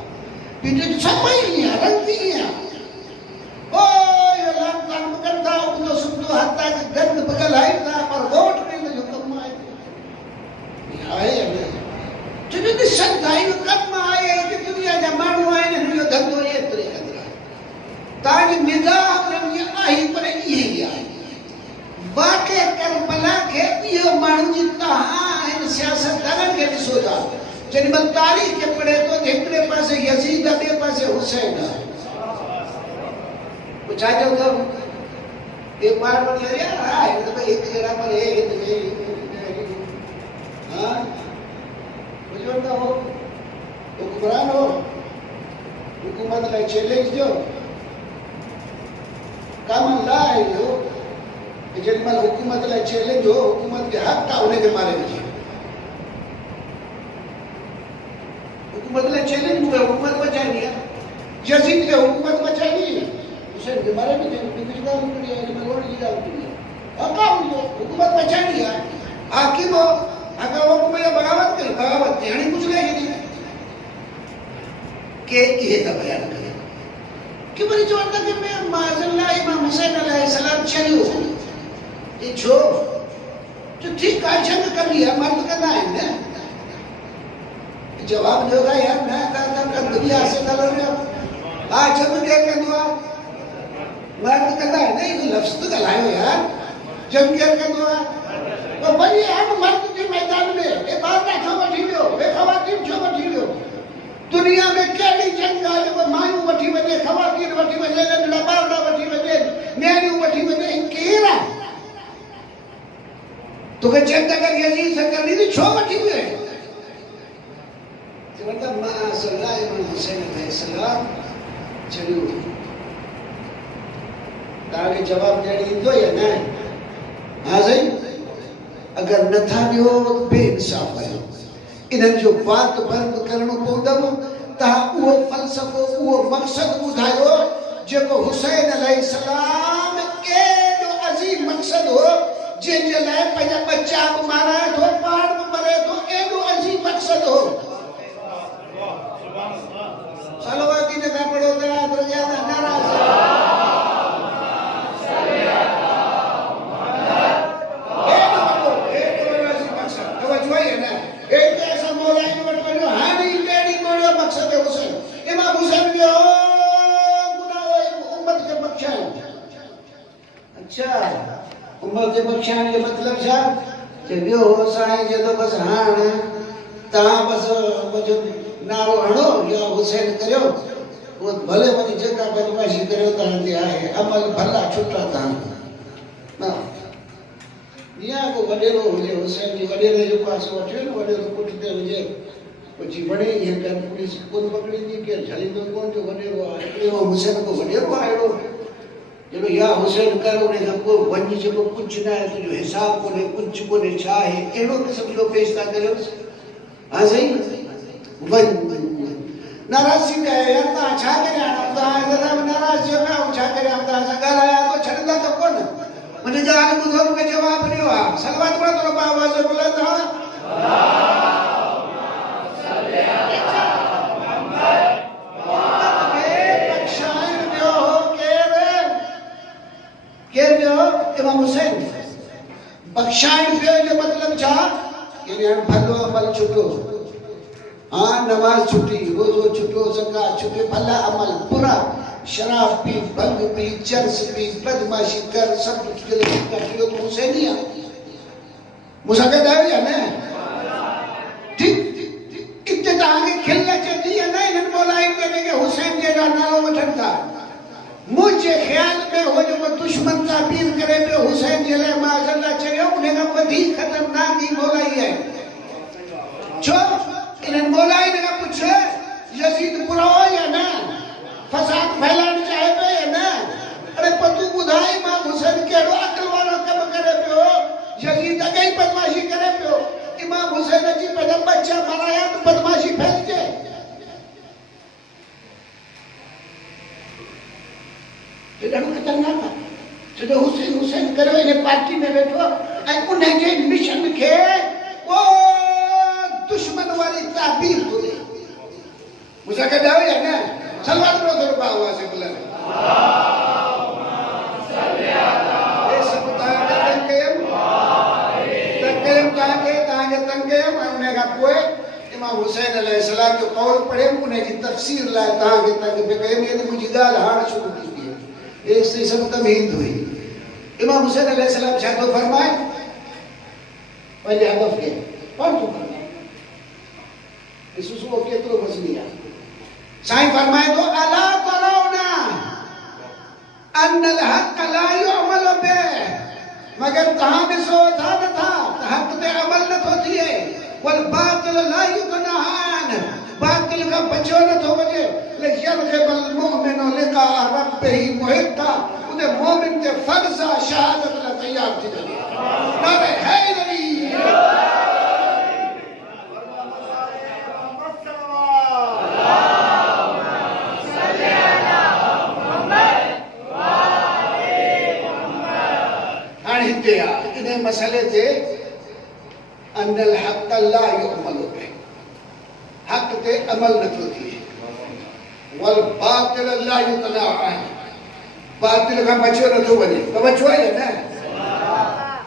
PTI सभई ईअं रंग बि ईअं ओ इहो लाल तान बि कनि था, उबतो सुबतो हद तक गंद बि ॻाल्हाइनि था, पर वोट ॾियण जो कमु आहे आहे जॾहिं ॾिसनि था इहो कमु आहे कि दुनिया जा माण्हू आहिनि, हिन जो धंधो एतिरे क़दुरु आहे, तव्हांजी निगाह उन्हनि जी आहे पर इहे ई आहे। वाक़ई करबला खे इहो माण्हू जी तव्हां हिन सियासतदाननि खे ॾिसो था, जेॾी महिल तारीख़ खे पढ़े थो त हिकिड़े पासे यज़ीद, ॿिए पासे हुसैन आहे, पोइ छा चओ था? हे माण्हू यार आहे त भई हिकु जहिड़ा पर हे हाँ बुजुर्ग हो, हुक्मरान हो, हुकूमत लाइ चैलेंज ॾियो, कमु लाइ इहो कि जेॾी महिल हुकूमत लाइ चैलेंज हो, हुकूमत खे हक़ आहे उनखे मारे विझे, हुकूमत लाइ चैलेंज मूंखे हुकूमत बचाइणी आहे, यज़ीद खे हुकूमत बचाइणी आहे, हुसैन खे मारे विझे, कुझु ॻाल्हि करिणी आहे, हिन में रोड जी ॻाल्हि करिणी आहे, हक़ आहे हुनजो, हुकूमत बचाइणी आहे, हाकिम हो अगर वो मुझे बगावत करी हाणे कुछ नहीं के ये का बयान कर कि वरी चवनि था कि माज़ल्ला इमाम हुसैन अलैहिस्सलाम चलियो ये छो जो ठीक आहे जंग कंदी आहे मर्द कंदा आहिनि न जवाब ॾियो था यार न त दुनिया से हल रहियो हा जंग केरु कंदो आहे मर्द कंदा आहिनि इहो लफ़्ज़ त ॻाल्हायो यार जंग केरु कंदो आहे तो वरी आहिनि मर्द जे मैदान में ए ॿार छो वठी वियो ए ख़वातीन छो वठी वियो दुनिया में कहिड़ी जंग आहे जेको मायूं वठी वञे ख़वातीन वठी वञे नंढड़ा ॿार वठी वञे नियाणियूं वठी वञे केरु आहे तोखे जंग अगरि यज़ीद सां करणी थी छो वठी वियो चवनि था मां सल्लल्लाहु इमाम हुसैन अलैहिस्सलाम चलियो तव्हांखे जवाबु ॾियणु ईंदो या न हा साईं अगरि नथा ॾियो बेइंसाफ़ आहियो इन्हनि जो वात बंदि करणो पवंदव तव्हां उहो फ़लसफ़ो उहो मक़सदु ॿुधायो जेको हुसैन अलैहिस्सलाम केॾो अज़ीम मक़सदु हो जंहिंजे लाइ पंहिंजा बच्चा बि माराए थो पाण बि मरे थो एॾो अज़ीम मक़सदु हो सलवाती ने कहा पढ़ो तेरा दरजात नाराज़ उम्मत के बख्शाण जो मतलब छा चयो साईं जदो बस हाण तव्हां बस मुंहिंजो नालो हणो या हुसैन करियो वो भले वञी जेका बदमाशी करियो तव्हां ते आहे अमल भला छुटा तव्हां न या को वॾेरो हुजे हुसैन जी वॾेरे जो पासो वठियो न वॾेरो पुठ ते हुजे कुझु वणे ईअं कर पुलिस कोन पकड़ींदी केरु झलींदो कोन जो वॾेरो आहे हिकिड़ो हुसैन को वॾेरो आहे अहिड़ो चलो या हुसैन कर उन खां पोइ वञी जेको कुझु न आहे तुंहिंजो हिसाबु कोन्हे कुझु कोन्हे छा आहे अहिड़ो क़िस्म जो पेश था करियो हा साईं वञ नाराज़ थी विया या तव्हां छा करिया तव्हां नाराज़ थियो पिया छा करिया तव्हां सां ॻाल्हाया थो छॾंदा त कोन मुंहिंजी ॻाल्हि ॿुधो मूंखे जवाबु ॾियो आहे सलवात पढ़ो थोरो आवाज़ बुलंद हा इमाम हुसैन बख्शाइण पियो जो मतलब छा यानी हाणे भलो अमल छुटो हाँ नमाज छुटी रोज़ो छुटो ज़कात छुटी भला अमल बुरा शराब पी भंग पी चर्स पी बदमाशी कर सब कुछ के लिए कटियो तो हुसैनी है मुसाके दावे या न ठीक इत्तेदा के खिलने चली है ना इन मौलाई करने के हुसैन जे नालो वठन था मुझे ख्याल में हो जो दुश्मन ताबीर करे पे हुसैन जे ले माज़ल्ला चयो उन्हें का वधी खतरनाक ही मौलाई है छो इन मौलाई ने का पूछे यजीद बुरा हो या ना फसाद फैलाने चाहे पे या ना अरे पतू बुधाई मां हुसैन केड़ो अकल वालो कम करे पियो यजीद अगई बदमाशी करे पियो इमाम हुसैन जी पैदा बच्चा मराया तो बदमाशी फैल जाए ये ॾाढो खतरनाक आहे छो हुसैन हुसैन करो इन पार्टी में वेठो ऐं उन जे मिशन खे वो दुश्मन वाली ताबीर थो ॾे मूंसां गॾु आहियो या न सलवात पढ़ो थोरो आवाज़ से बुलंद हे सभु तव्हांखे तंग कयमि ऐं उन खां पोइ इमाम हुसैन अलैहिस्सलाम जो कौल पढ़ियमि उन जी तफ़सीर लाइ तव्हांखे तंग बि कयमि यानी मुंहिंजी ॻाल्हि हाणे शुरू थी इससे सब तमहीद हुई इमाम हुसैन अलैहिस्सलाम छा तो फरमाए पंहिंजे हदफ के कौन तो फरमाए इसुसो केतिरो मज़नी आहे साईं फरमाए तो अला तराउना अनल हक़ ला युअमल बे मगर तव्हां ॾिसो था नथा त हक़ ते अमल नथो थिए वल बातिल ला युतनहान बातिल का बचो नथो वञे लियरग़िबल मुमिनु लिक़ा रब्बिही मुहिता उन मोमिन के फर्ज़ा शहादत ला तैयार थी वञे नारे हैदरी हाणे हिते आहे इन मसइले ते अनल हक़ ला युअमल बे हक़ ते अमल नथो थिए वल बातिल ला युतना आहे बातिल खां बचियो नथो वञे त बचो आहे न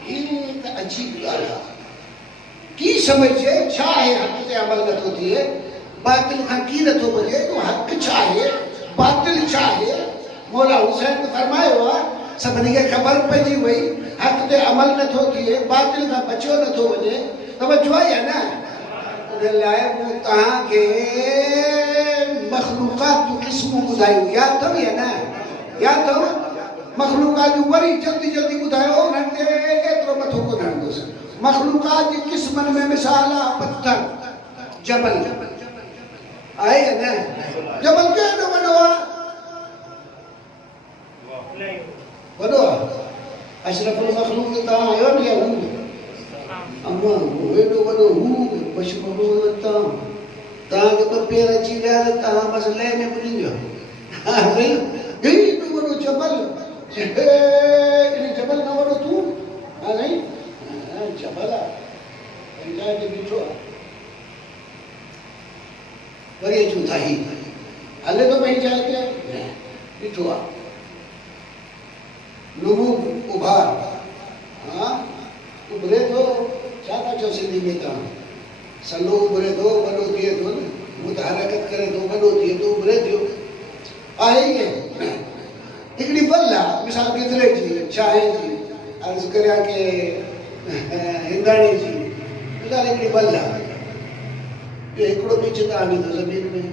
हीअ त अजीब ॻाल्हि आहे की समझे छा आहे हक़ ते अमल नथो थिए बातिल खां की नथो बचे तो हक़ छा आहे बातिल छा आहे मौला हुसैन फरमायो आहे सभिनी खे ख़बर पइजी वई हक़ ते अमल नथो थिए बातिल खां बचियो नथो वञे त बचो आहे न उन लाइ मूं तव्हांखे मखलूक़ात जूं क़िस्मूं ॿुधायूं यादि अथव या न यादि अथव मखलूक़ात जूं वरी जल्दी जल्दी ॿुधायो उन्हनि ते एतिरो मथो कोन हणंदुसि मखलूक़ात जी क़िस्मनि में मिसाल आहे पत्थर जबल आहे या न जबल केॾो वॾो आहे वॾो आहे अशरफुल मखलूक तव्हां आहियो न या हू अम्मा एॾो वॾो हू पशु तव्हांखे ॿ पेर अची विया त तव्हां बसि लय में भुली वियो एॾो वॾो जबल इन जबल न वॾो तूं हा साईं जबल आहे बीठो आहे वरी अचूं था ही हले थो पंहिंजी जाइ ते बीठो आहे लुमू उभार हाँ उभरे थो छा था चओ सिंधी में तव्हां सलो उभरे थो वॾो थिए थो न हू त हरकत करे थो वॾो थिए थो उभरे थियो आहे ई हिकिड़ी बल आहे मिसाल गिदरे जी चांहि जी अर्ज़ु करियां की हिंदाणी जी मिसाल हिकिड़ी बल आहे इहो हिकिड़ो बिच तव्हां विधो ज़मीन में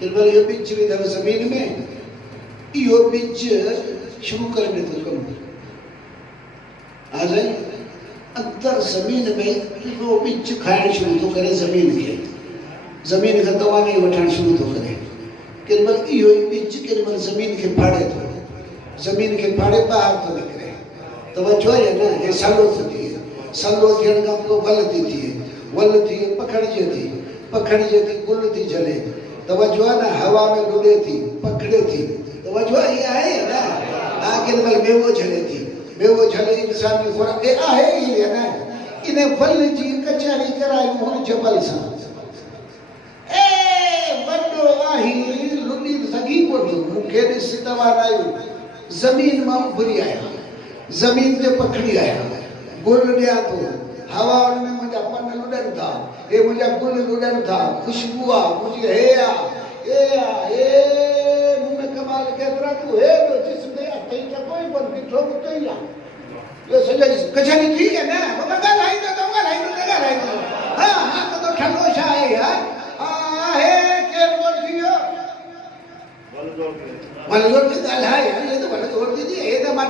जेॾीमहिल इहो बिच विधव ज़मीन में इहो बिच शुरू करे ॾिठो कमु हा साईं अंदर ज़मीन में इहो बिच खाइणु शुरू थो करे ज़मीन खां दवाई वठणु शुरू थो करे केॾीमहिल इहो ई बिच केॾीमहिल ज़मीन खे फाड़े थो ज़मीन खे फाड़े ॿाहिरि थो निकिरे तवजो आहे न हे सलो थो थिए सलो थियण खां पोइ वल थी थिए वल थी पखड़िजे थी गुल थी झले तवजो आहे न हवा में डुॾे थी पखड़े थी तवजो आहे आहे न हा केॾीमहिल मेवो झले थी मेवो झले इंसान जी खुराक आहे ई न इन वल जी कचहरी करायूं हुन जबल सां वॾो आहे लुॾी सघी कोन थो मूंखे ॾिस तव्हां आहियो ज़मीन मां उभरी आहियां ज़मीन ते पखड़ी आहियां गुल ॾियां थो हवा हुन में मुंहिंजा पन लुॾनि था हे मुंहिंजा गुल लुॾनि था ख़ुशबू आहे मुंहिंजी हे मूं में कमाल केतिरा तूं हे जिस्म ते अथई त कोई कोन ॾिठो उते ई आहे इहो सॼो कचहरी थी आहे न बाबा ॻाल्हाईंदो त ॻाल्हाईंदो हा हा त ठंडो छा आहे यार आहे केरु कोन थी वियो वलज़ोर की ॻाल्हि आहे ये तो वलज़ोर की थी हे त मां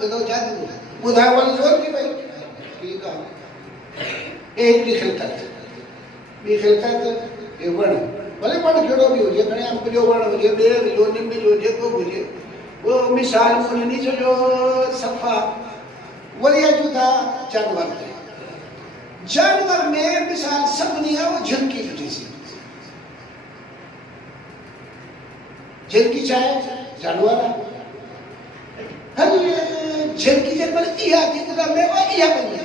गदो छा थी ॿुधायो वलज़ोर की भई ठीकु आहे हे हिकिड़ी ख़िलक़त ॿी ख़िलक़त हे वण भले वण कहिड़ो बि हुजे खणे अंब जो वण हुजे ॿेर हुजे निम जो जेको बि हुजे उहो मिसाल उन जो सफ़ा वरी अचूं था जानवर ते जानवर में मिसाल सभिनी आहे उहो झिरकी ॾिठीसीं झिरकी छा आहे जानवर आहे झिरकी जेॾीमहिल इहा थी ॿुधा में इहा बि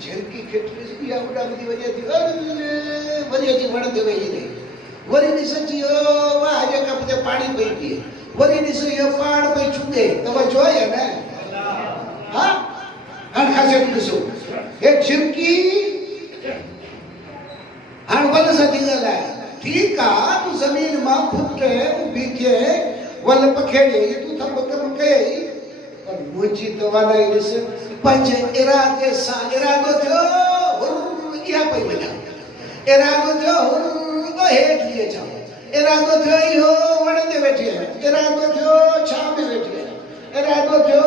झिरकी खे इहा उॾामंदी वञे थी वरी अची वण ते वेही रही वरी ॾिस अची वाह जे कप ते पाणी पई पिए वरी ॾिस इहो पाण पई चुगे तवजो आहे या न हा हाणे ख़ासियत ॾिसो हे झिरकी हाणे वल सां थी ॻाल्हाए ठीकु आहे तूं ज़मीन मां फुटे ऊभी थिए वल पखेड़े तूं थप कमु कयई पर मुंहिंजी तवानाई ॾिस पंहिंजे इरादे सां इरादो थियो इहा पई वञा इरादो थियो हेठि थी अचां इरादो थियो इहो वण ते वेठी आहियां इरादो थियो छांव में वेठी आहियां इरादो थियो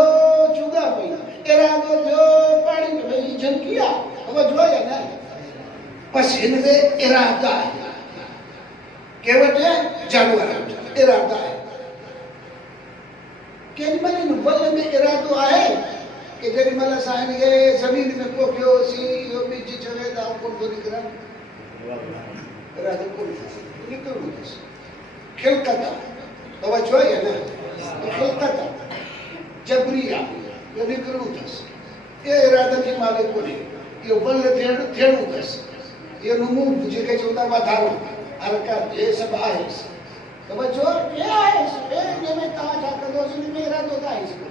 चुगा पई इरादो थियो पाणी में वई झिरकी आहे तवजो आहे या न बसि हिन में इरादा आहे के वटि जानवर इरादा आहे केॾीमहिल हिन वल में इरादो आहे कि जेॾीमहिल असां हिनखे ज़मीन में पोखियोसीं इहो ॿिज चवे त कोन थो निकिरनि इरादो कोन निकिरणो अथसि ख़िलक़त आहे तवजो आहे या न ख़िलक़त आहे जबरी आहे इहो निकिरणो अथसि इहो इरादे जी मालिक कोन्हे इहो वल थियणो अथसि इहो नमून जेके चवंदा वाधारो हरकत ये सब आहे तवज्जो ये आहे ये में कहा जाता है दोस्त में इरादो का है इसको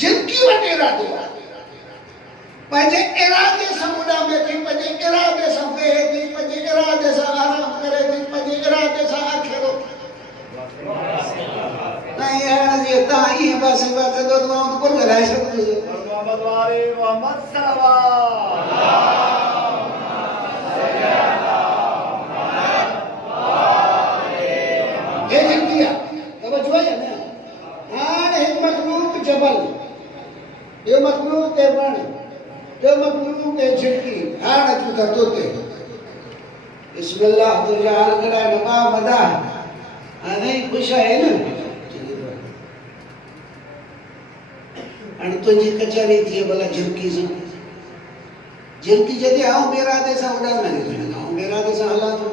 जिनकी वट इरादो पंहिंजे इरादे सां उॾामे थी पंहिंजे इरादे सां वेहे थी पंहिंजे इरादे सां आराम करे थी पंहिंजे इरादे सां आखेरो नहीं है ये ताई बस दो दुआओं को कराए सब मोहम्मद वाले मोहम्मद सल्लल्लाहु ये जिंदगी तवज्जो है ना हां एक मखलूक जबल ये मखलूक के बण ये मखलूक के झटकी हां तू करतो ते बिस्मिल्लाह तो यार करा नमा मदा नहीं खुश है ना आणि तुझी कचेरी थी भला झिरकी से झिरकी जदे आओ मेरा देसा उड़ा नहीं आओ मेरा देसा हला तो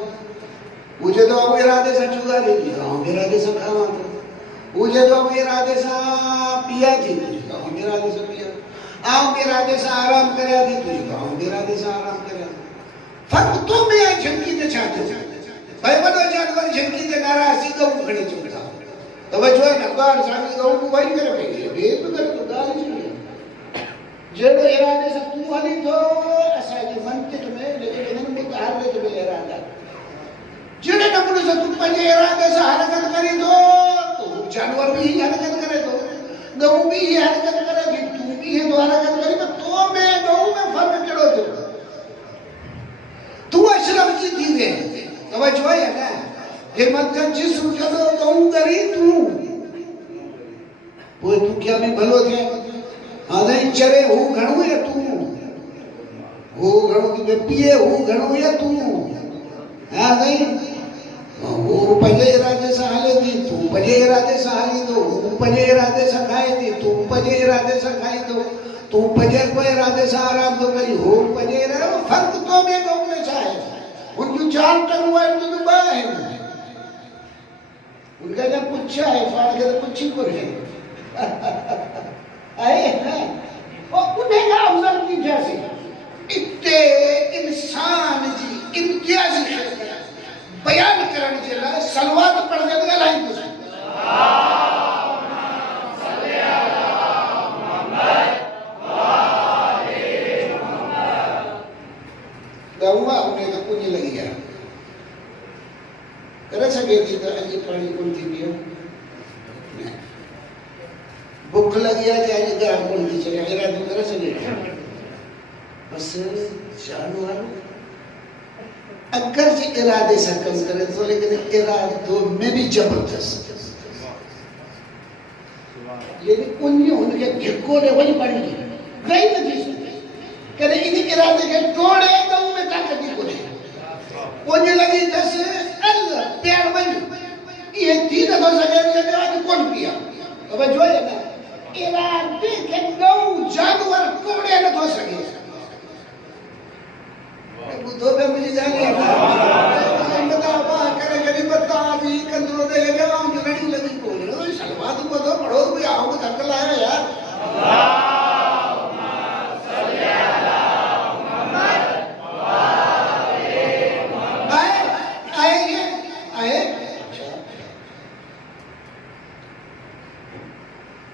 मुझे तो आओ मेरा देसा चुगा ले आओ मेरा देसा खावा तो मुझे तो मेरा देसा पिया थी आओ मेरा देसा पिया आओ मेरा देसा आराम करया थी तुझे आओ मेरा देसा आराम करया फर्क तो में है झिरकी ते छाते भाई बनो जानवर झिरकी ते नाराज़ी को खड़े चुका तवज्जो है नकार सामी को मोबाइल करे भाई बेत करे तो गाल चाहिए जेड़ो इरादे से तू हली तो असा के मंतिक में लेकिन इन मुताहरत में इरादा जेड़े नमूने से तू पंजे इरादे से हरकत करी तो जानवर भी हरकत करे तो गऊ भी हरकत करे कि तू भी है तो हरकत करी तो मैं गऊ में फर्क केड़ो तो तू अशरफ की थी दे तवज्जो है ना ये मतलब जिस्म कदो कहूं करी तू वो तू क्या में भलो थे हां नहीं चरे हूं घणो या तू वो घणो की पिए हूं घणो या तू हां नहीं वो पंजे इरादे से हाले थी तू पंजे इरादे से हाली तो वो पंजे इरादे से खाए थी तू पंजे इरादे से खाई तो तू पंजे को इरादे से आराम तो करी हो पंजे इरादे फर्क तो में कहूं में चाहे उनकी जान टंगू है तो दुबारा है उनका जब पूछा है फाड़ के तो पूछी को है आए हैं और उन्हें का अफजल की जैसे इतने इंसान जी इम्तियाजी बयान करने के लिए सलवात पढ़ देने लाइन तो गौवा उन्हें तो कुछ लगी है करे सके थी तो अजी पानी कौन थी पियो भूख लगी है जाए गांव कौन थी चले मेरा तो करे सके बस जानवर अगर जी इरादे से कम करे तो लेकिन इरादों में भी जबरदस्त लेकिन उन्हें उनके ढिकोड़े वही पड़ी गई नहीं करे इन इरादे के तोड़े तो में ताकत की कोने उन्हें लगी जैसे अल्लाह प्यार बनी ये तीन तो सके ये आज कौन पिया अब जो है ना इरादे के नौ जानवर तोड़े न हो सके बुद्धो पे मुझे जाने बता वाह करे गरीब बता जी कंट्रोल दे के आओ जो नहीं लगी बोले सलवात को तो पढ़ो कोई आओ को धक्का लाया यार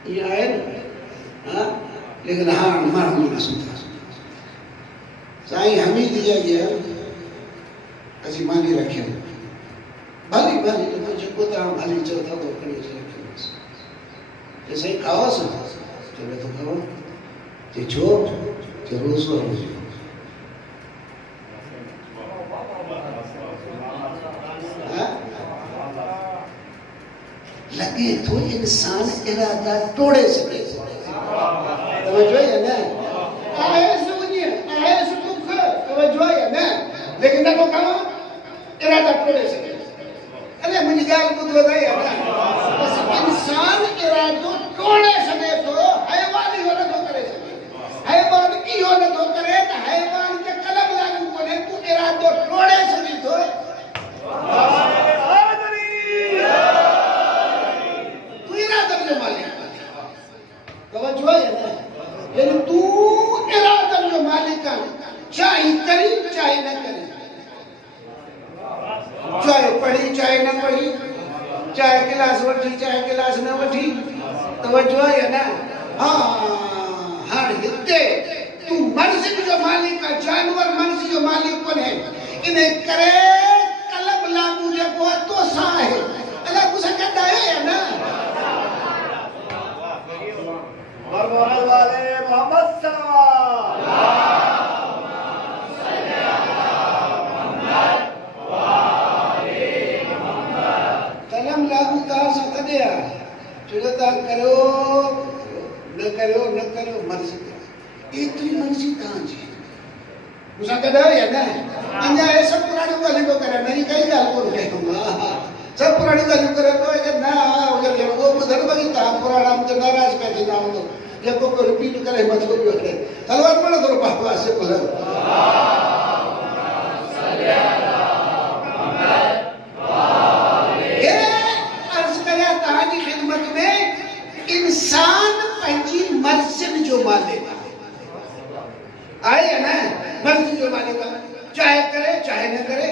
ये आए ना लेकिन हाँ मालूम ना सुनता साईं हमें दिया गया अजी मानी रखे भली भली तो मुझे को तो भली चौथा तो कड़ी से रखे जैसे ही खाओ सो चलो तो खाओ जे जो रोज हो रोज लगे तो इंसान इरादा तोड़े सके तवज्जो है ना आए सुनिए आए सुख तवज्जो है ना लेकिन ना को कहो इरादा तोड़े सके अरे मुझे गाल बुद्धो दे ना बस इंसान इरादो तोड़े सके तो हैवान ही होना तो करे सके हैवान की होना तो करे तो हैवान के कलम लागू कोने तू इरादो तोड़े सके तो तवज्जो है ना लेकिन तू इरादा जो मालिक चाहे करी चाहे न करे चाहे पढ़ी चाहे न पढ़ी, चाहे क्लास वठी चाहे क्लास न वठी, तवज्जो है ना। हाँ हिते तू मर्जी जो मालिक है, जानवर मर्जी जो मालिक कोन है, इन्हें करे कलम लागू जे को तो सा है अल्लाह कुछ कहता है ना। मरमोहन वाले मोहम्मद कलम लागू कहाँ से कदे आ चुगता करो न करो न करो मर्जी इतनी मर्जी कहाँ जी मुझे कहता है ना। अन्य ऐसा पुरानी वाली को करे नहीं कहीं गाल को कहूँगा सब पुरानी वाली करे तो है ना उधर वो उधर बगीता पुराना मुझे नाराज कर देना हो जब को रिपीट करे मत को भी तलवार पड़ा तो बाबा से बोला ये अर्ज करे कहानी खिदमत में इंसान पंजी मर्जी जो मालेगा आए है ना, मर्जी जो मालेगा चाहे करे चाहे न करे।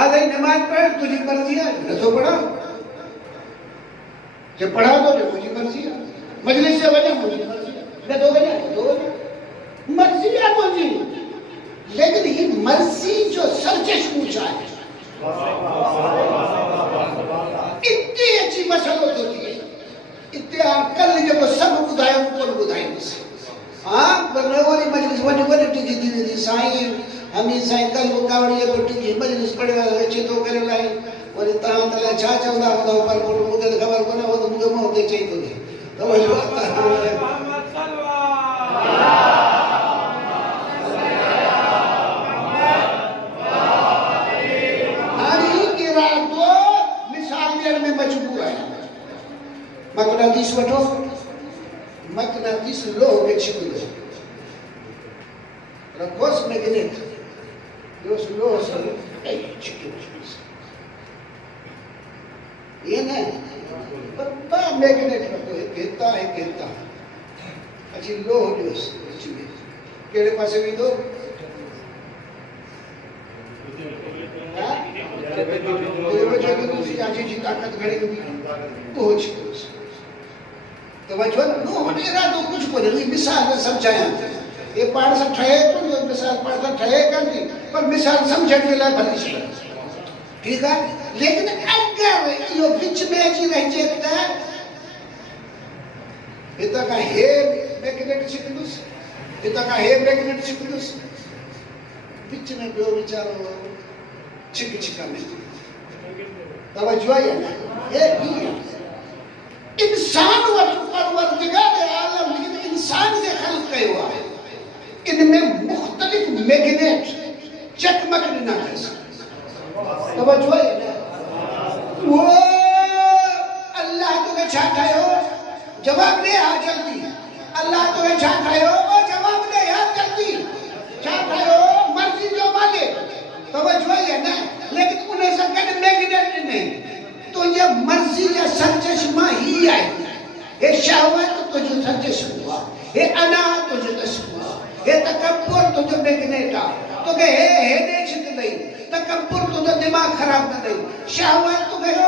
आगे नमाज पढ़ तुझी मर्जी है न तो पढ़ा, जब पढ़ा तो जो मुझी मर्जी है, मजलिस से वजह मुझी मर्जी है न तो वजह मर्जी है मुझी। लेकिन ये मर्जी जो सरचश पूछा है इतनी अच्छी मसलो होती है, इतने कल जब सब बुधायो कौन बुधाई हाँ वाली मजलिस वनी वनी टिकी दी साईं हमी साईं कल वो कावड़ी को टिकी मजलिस पड़े अच्छे तो करे लाई वरी ता तले छा चवंदा हूंदा पर को मुझे खबर कोने वो तो मुझे मोह ते चई तो वो मोहम्मद में मजबूर है। मकनातीस वठो, मकनातीस लोह के छिपे रखोस मैग्नेट जो लोह से छिपे ये ना बड़ा मैग्नेट रखो कहता है अच्छी लोह जो छिपे केड़े पासे भी दो ताकत घड़ी पहुंच तो वजह नो मेरा तो कुछ बोले मिसाल में समझाया ये पाठ से ठहे तो जो मिसाल पढ़ता ठहे कर दी पर मिसाल समझने के लिए भली सी ठीक है। लेकिन अगर यो बीच में जी रह जाता इतना का है मैग्नेट सिकुलस इतना का है मैग्नेट सिकुलस बीच में जो विचारो छिका में तवज्जो है ना ये भी इंसान परवरदिगार आलम लेकिन इंसान ने खल्क किया है इनमें मुख्तलिफ मैग्नेट चकमक ना कर सकते तवज्जो है ना वो अल्लाह तुम्हें चाहता हो जवाब दे आ जल्दी अल्लाह तुम्हें चाहता हो वो जवाब दे यार जल्दी चाहता हो मर्जी जो माने तवज्जो है ना। लेकिन उन्हें संकट मैग्नेट नहीं तो ये मर्जी या सरचश्मा ही है ये शहवत तो जो सरचश्मा ये अना तो जो तस्मा ये तकब्बुर तो जो मैग्नेटा तो के हे ने छित नहीं तकब्बुर तो जो दिमाग खराब कर नहीं शहवत तो के ओ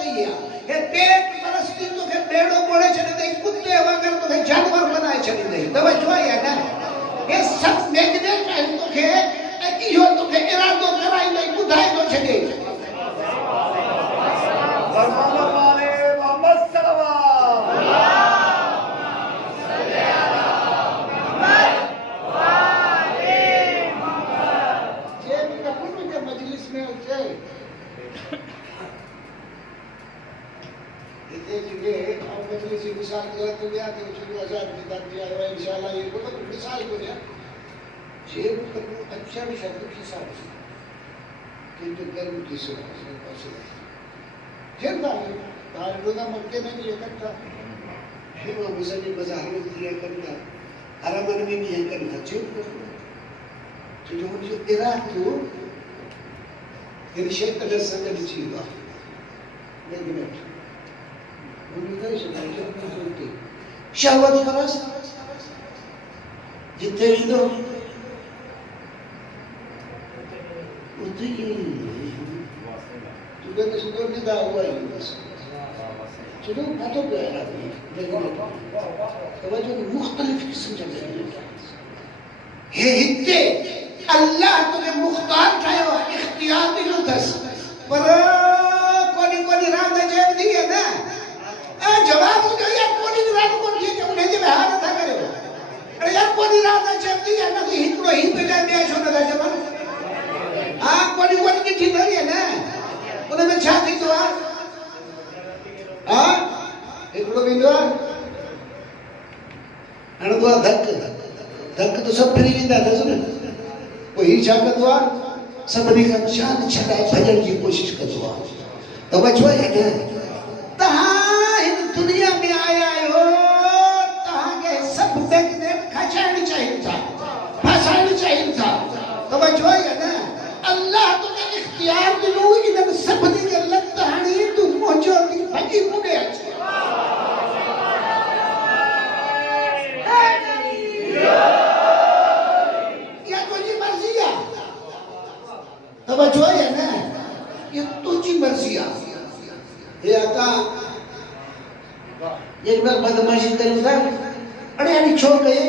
तैया ये पेट परस्ती तो के बेड़ो मोड़े चले नहीं कुत्ते वगैरह तो के जानवर बनाए चले नहीं तवज्जो है ना ये सब मैग्नेट है तो के यो तो के इरादो कराई नहीं बुधाई तो छे मोहम्मद वाले मोहम्मद सल्लल्लाहु ये कपूर के मजलिस में होते इतने जगह और मजलिस की मिसाल दिया तो दिया कि शुरू आजाद की बात दिया है इंशाल्लाह ये को मिसाल को दिया जे को अच्छा शब्द की साथ किंतु कर्म की सोच जेंदा तार रोना मक्के में भी इकट्ठा है वो मुसल्ली बाजार में दिया करता हरमन में भी यही करता चुप तो जो इराक तो इरशाद का संगत जीवा मैग्नेट उन्हें शब्द शहवत परस्त जितने भी दो उतनी सुबह तो सुबह निदा हुआ ही बस चलो बातों पे आया तो जो मुख्तलिफ किस्म के हे हिते अल्लाह तुझे मुख्तार ठायो इख्तियार दिलो दस पर कोनी कोनी रात जेब दी है ना ए जवाब दो यार कोनी रात को ठीक है उन्हें जे हाल था करे अरे यार कोनी रात जेब दी है ना कि हिकड़ो ही पे ले मैं छो ना जवान हां कोनी कोनी की ठीक है ना उन्हें में छा थी तो हां हिकड़ो बिंदु अन तो धक तो सब फ्री वींदा था सुन कोई छा कंदो आहे सभिनी खां शान छॾाए भॼण जी कोशिश कंदो आहे त बचो है ना तव्हां हिन दुनिया में आया आहियो तव्हांखे सभु मैग्नेट खचाइण चाहिनि था फसाइण चाहिनि था त बचो है ना अल्लाह तुखे इख्तियार ॾिनो इन्हनि सभिनी खे लत हणी तूं मुंहिंजो थी भॼी पुॾे अच तवज्जो है ना ये तुझी मर्जी है ये आता एक बार बदमाशी करी था अरे यानी छोड़ गए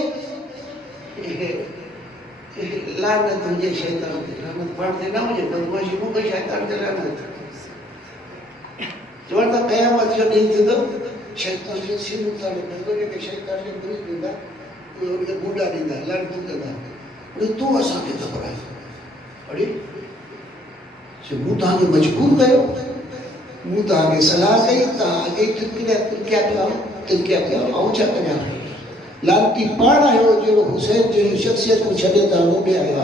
लानत तुझे शैतान की लानत पड़ते ना मुझे बदमाशी मुझे शैतान की लानत जब तक क़यामत जो नहीं थी तो शैतान से सिर उतार दो कि शैतान ने बुरी दिंदा ये बूढ़ा दिंदा लानत दिंदा अरे तू असा के खबर है अरे मुँह तव्हांखे मजबूर कयो मुँह तव्हांखे सलाह कई तव्हां अॻे तिरकिया पिया ऐं छा करियां लानती पाण आहियो जहिड़ो हुसैन जहिड़ी शख़्सियत को छॾे तव्हां मुंडे आहियो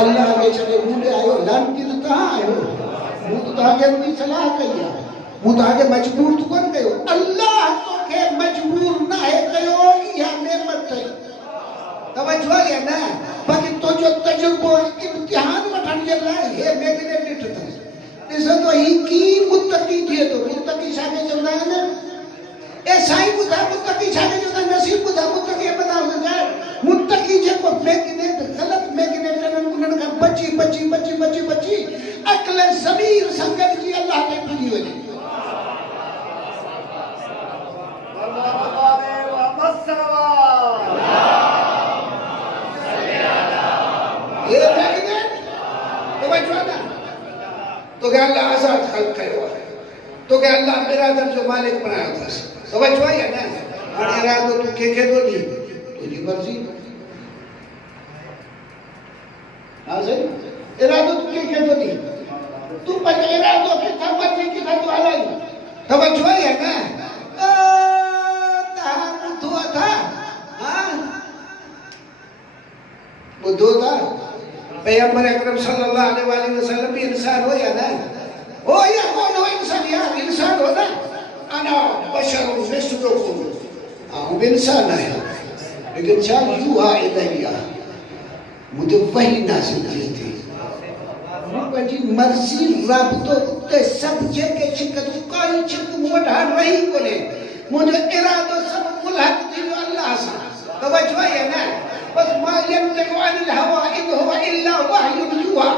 अल्लाह खे छॾे मुंडे आहियो लानती त तव्हां आहियो मूं त तव्हांखे मुंहिंजी सलाह कई आहे मूं तव्हांखे मजबूर त कोन कयो अल्लाह तोखे मजबूर नाहे कयो इहा नेमत अथई तवज्जो आहे न बाक़ी तुंहिंजो तजुर्बो इम्तिहान वठण जे लाइ हे मैग्नेट ॾिठो अथई ॾिसंदो ही की मुतक़ी थिए थो मुतक़ी छा खे चवंदा आहिनि ए साईं ॿुधा मुतक़ी छा खे चवंदा आहिनि नसीब ॿुधा मुतक़ी ॿुधा हुनजा मुतक़ी जेको मैग्नेट ग़लति मैग्नेट उन्हनि खां बची बची बची बची बची अक़ल ज़मीर संगत जी अल्लाह ते पुॼी वञे तो क्या अल्लाह आजाद खल्क कयो है तो क्या अल्लाह बिरादर जो मालिक बनायो अथसि तवज्जो आहे न हाणे इरादो तूं कंहिंखे थो ॾीं तुंहिंजी मर्ज़ी हा साईं इरादो तूं कंहिंखे थो ॾीं तूं पंहिंजो इरादो किथां मर्ज़ी किथां तूं हलाई तवज्जो आहे न तव्हां ॿुधो था हा ॿुधो था पैगंबर अकरम सल्लल्लाहु अलैहि वसल्लम भी इंसान हो या ना हो या कौन हो इंसान यार इंसान हो ना अना बशर मिस्लुकुम हूं इंसान है लेकिन छा युहा इलैया मुझे वही नाज़िल थी थी मुंहिंजी मर्ज़ी राबतो उते सभु जेके छिक काई छिक मूं वटि हाणे रही कोन्हे मुंहिंजो इरादो सभु मुल्हक थी वियो अल्लाह सां तवज्जो आहे न बस मा यंतिकु अनिल हवा इन हुवा इल्ला वहयुन युहा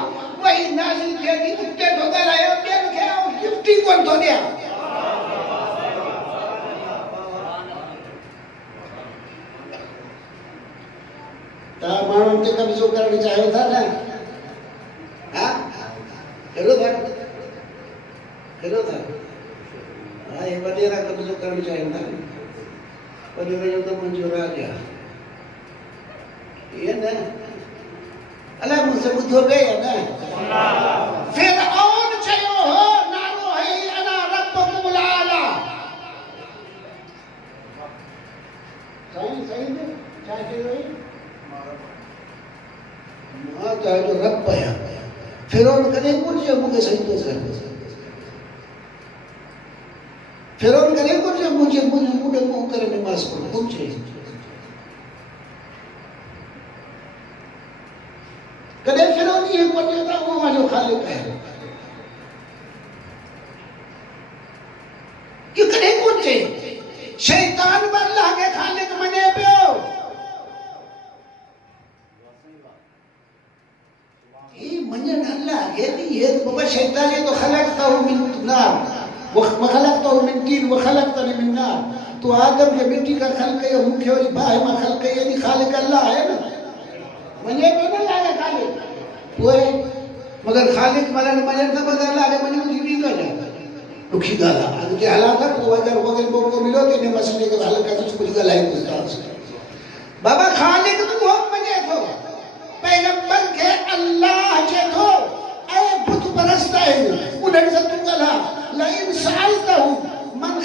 वही नाज़िल थिए थी उते थो ॻाल्हायो ॿियनि खे गिफ्ट ई कोन थो ॾियां तव्हां माण्हुनि ते कब्ज़ो करणु चाहियो था न हा कहिड़ो था हा हे वॾेरा कब्ज़ो करणु चाहिनि था वॾेरे जो त मुंहिंजो राज आहे ये ना अल्लाह मुझसे बुद्धो गए ना फिर और चयो हो नारो है अना रब्बुकुल आला सही में क्या कह रहे मां तो जो रब है फिर और कने कुछ मुझे सही तो सही फिर और कने कुछ मुझे मुंडे करे नमाज पढ़ो कुछ चाहिए कदे फिरौन ये कोन्हे त उहो मुंहिंजो ख़ालिक आहे कि कॾहिं कोन चई शैतान बि अल्लाह खे ख़ालिक मञे पियो ये मन्यन अल्लाह ये बाबा शैतान ये तो खलकताहु मिन नार व खलकताहु मिन तीन व खलकतनी मिन नार। तो आदम ये मिट्टी का खल्क है, मुख्य वाली बाह में खल्क है, यानी खालिक अल्लाह है ना। मन्ये तो ना लागे खालिक वो है, मगर खालिक मलन मलन का बदल लागे मन्ये मुझे भी कर जाए दुखी गाला आज के हालात को अगर वगैरह को मिलो कि ने मसले के हल का कुछ गला है उस्ताद बाबा खालिक तो हम मजे थो पैगंबर के अल्लाह जे थो ए बुत परस्ता है उन्हें से तू गला ला इन सालतहु मन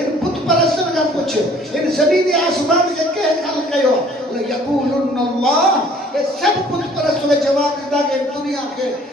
इन बुत परस्तर का पूछ इन जमीन आसमान के खल कयो यकूलुन अल्लाह ये सब बुत परस्त के जवाब दिया कि दुनिया के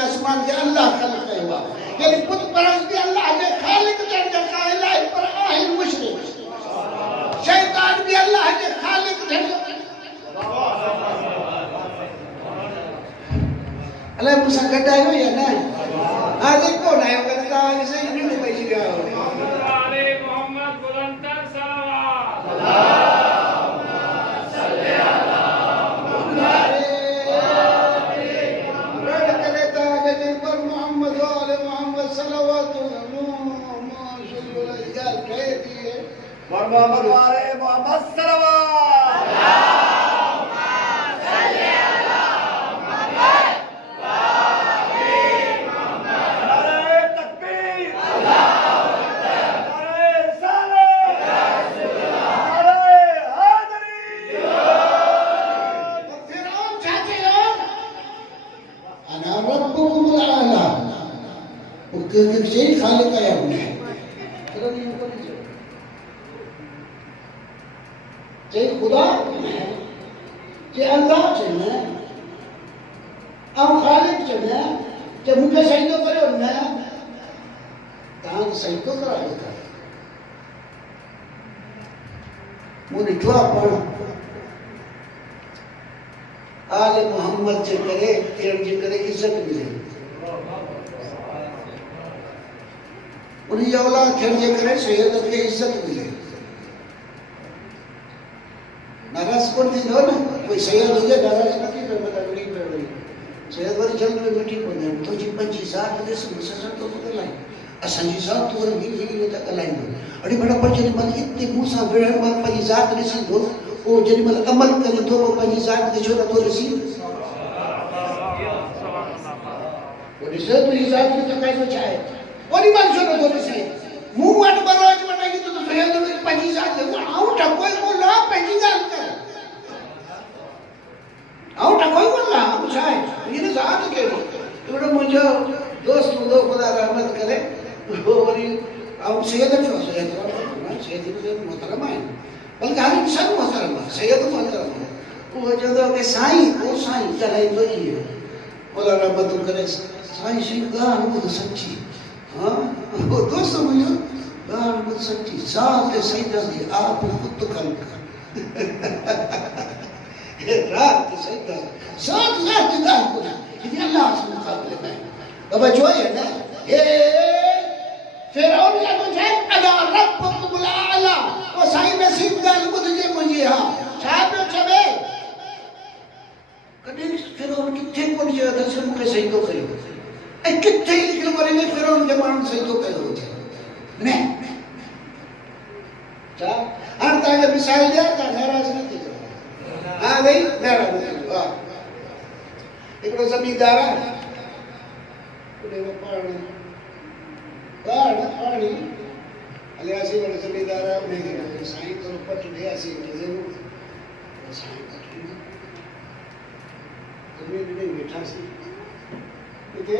आसमान के अल्लाह खल कयो यानी बुत परस्त भी अल्लाह के खालिक दर्जा का इलाह पर आहिल मुशरिक शैतान भी अल्लाह के खालिक दर्जा अल्लाह मुसा गड्ढा या ना आज कौन आयो करता है से इन्हें पैसे दिया अरे मोहम्मद बुलंदर सलावत सल्ले अला रड करता है जिन पर मोहम्मद वाले मोहम्मद सल्लल्लाहु अलैहि वसल्लम यार कह दिए मोहम्मद वाले मोहम्मद सल्लल्लाहु यही खालिक है जे खुदा जे अल्लाह चने हम खालिक चने जे मुझे सही तो करो ना तां सही तो करा देता मुझे दुआ पढ़ आले मोहम्मद जे करे तेर जे करे इज्जत मिले उन्हीं औलाद खर्चे करे सैयद के इज्जत मिले नाराज कौन थी दो ना कोई सैयद हो गया नाराज नहीं कर बता गरीब कर रही सैयद वाली चल में मिट्टी को दे तो जी 25,000 दे से मुसलसल तो कर लाई असंजी साहब तो भी तक लाई अड़ी बड़ा पर जने मन इतने मूसा वेड़ मन 25,000 ने सी दो वो जने मन अमल करे तो 25,000 के छोरा तो रसी वो दिसे तो हिसाब की तो कैसे चाहे और ईमान सुनो तो से मुंह वाट बरोज बनाई तो सैयद में 25,000 दे आउट कोई को ला 25,000 कर आउट कोई को ला चाहे ये जात के तो मुझे दोस्त दो खुदा रहमत करे और अब सैयद जो सैयद मोहतरम है बल्कि हर इंसान मोहतरम है सैयद मोहतरम है वो जो के साईं वो साईं चलाई तो ही है खुदा रहमत करे साईं सिंगा वो सच्ची हाँ वो दोस्तों मुझे गाल में सच्ची साथ सैदा दी आप खुद कल रात सैदा साथ रात गाल को ये अल्लाह से मुकाबले में बाबा जो है ना ये फिरौन का तो है अला रब्बुकुल आला वो साईं नसीब गाल को तुझे मुझे हां छाप छबे कभी फिरौन किथे को जो दस मुके सही तो करियो ए किथे लिखल करेंगे फिरौन के मान सही तो करियो ने चा अंता के मिसाल दिया था नाराज नहीं थी हां गई नाराज नहीं वाह एकड़ो जमींदार उन्हें पानी पानी अले ऐसे बड़े जमींदार है उन्हें साईं तो पट दे ऐसे जरूर साईं पट जमीन में बैठा सी इते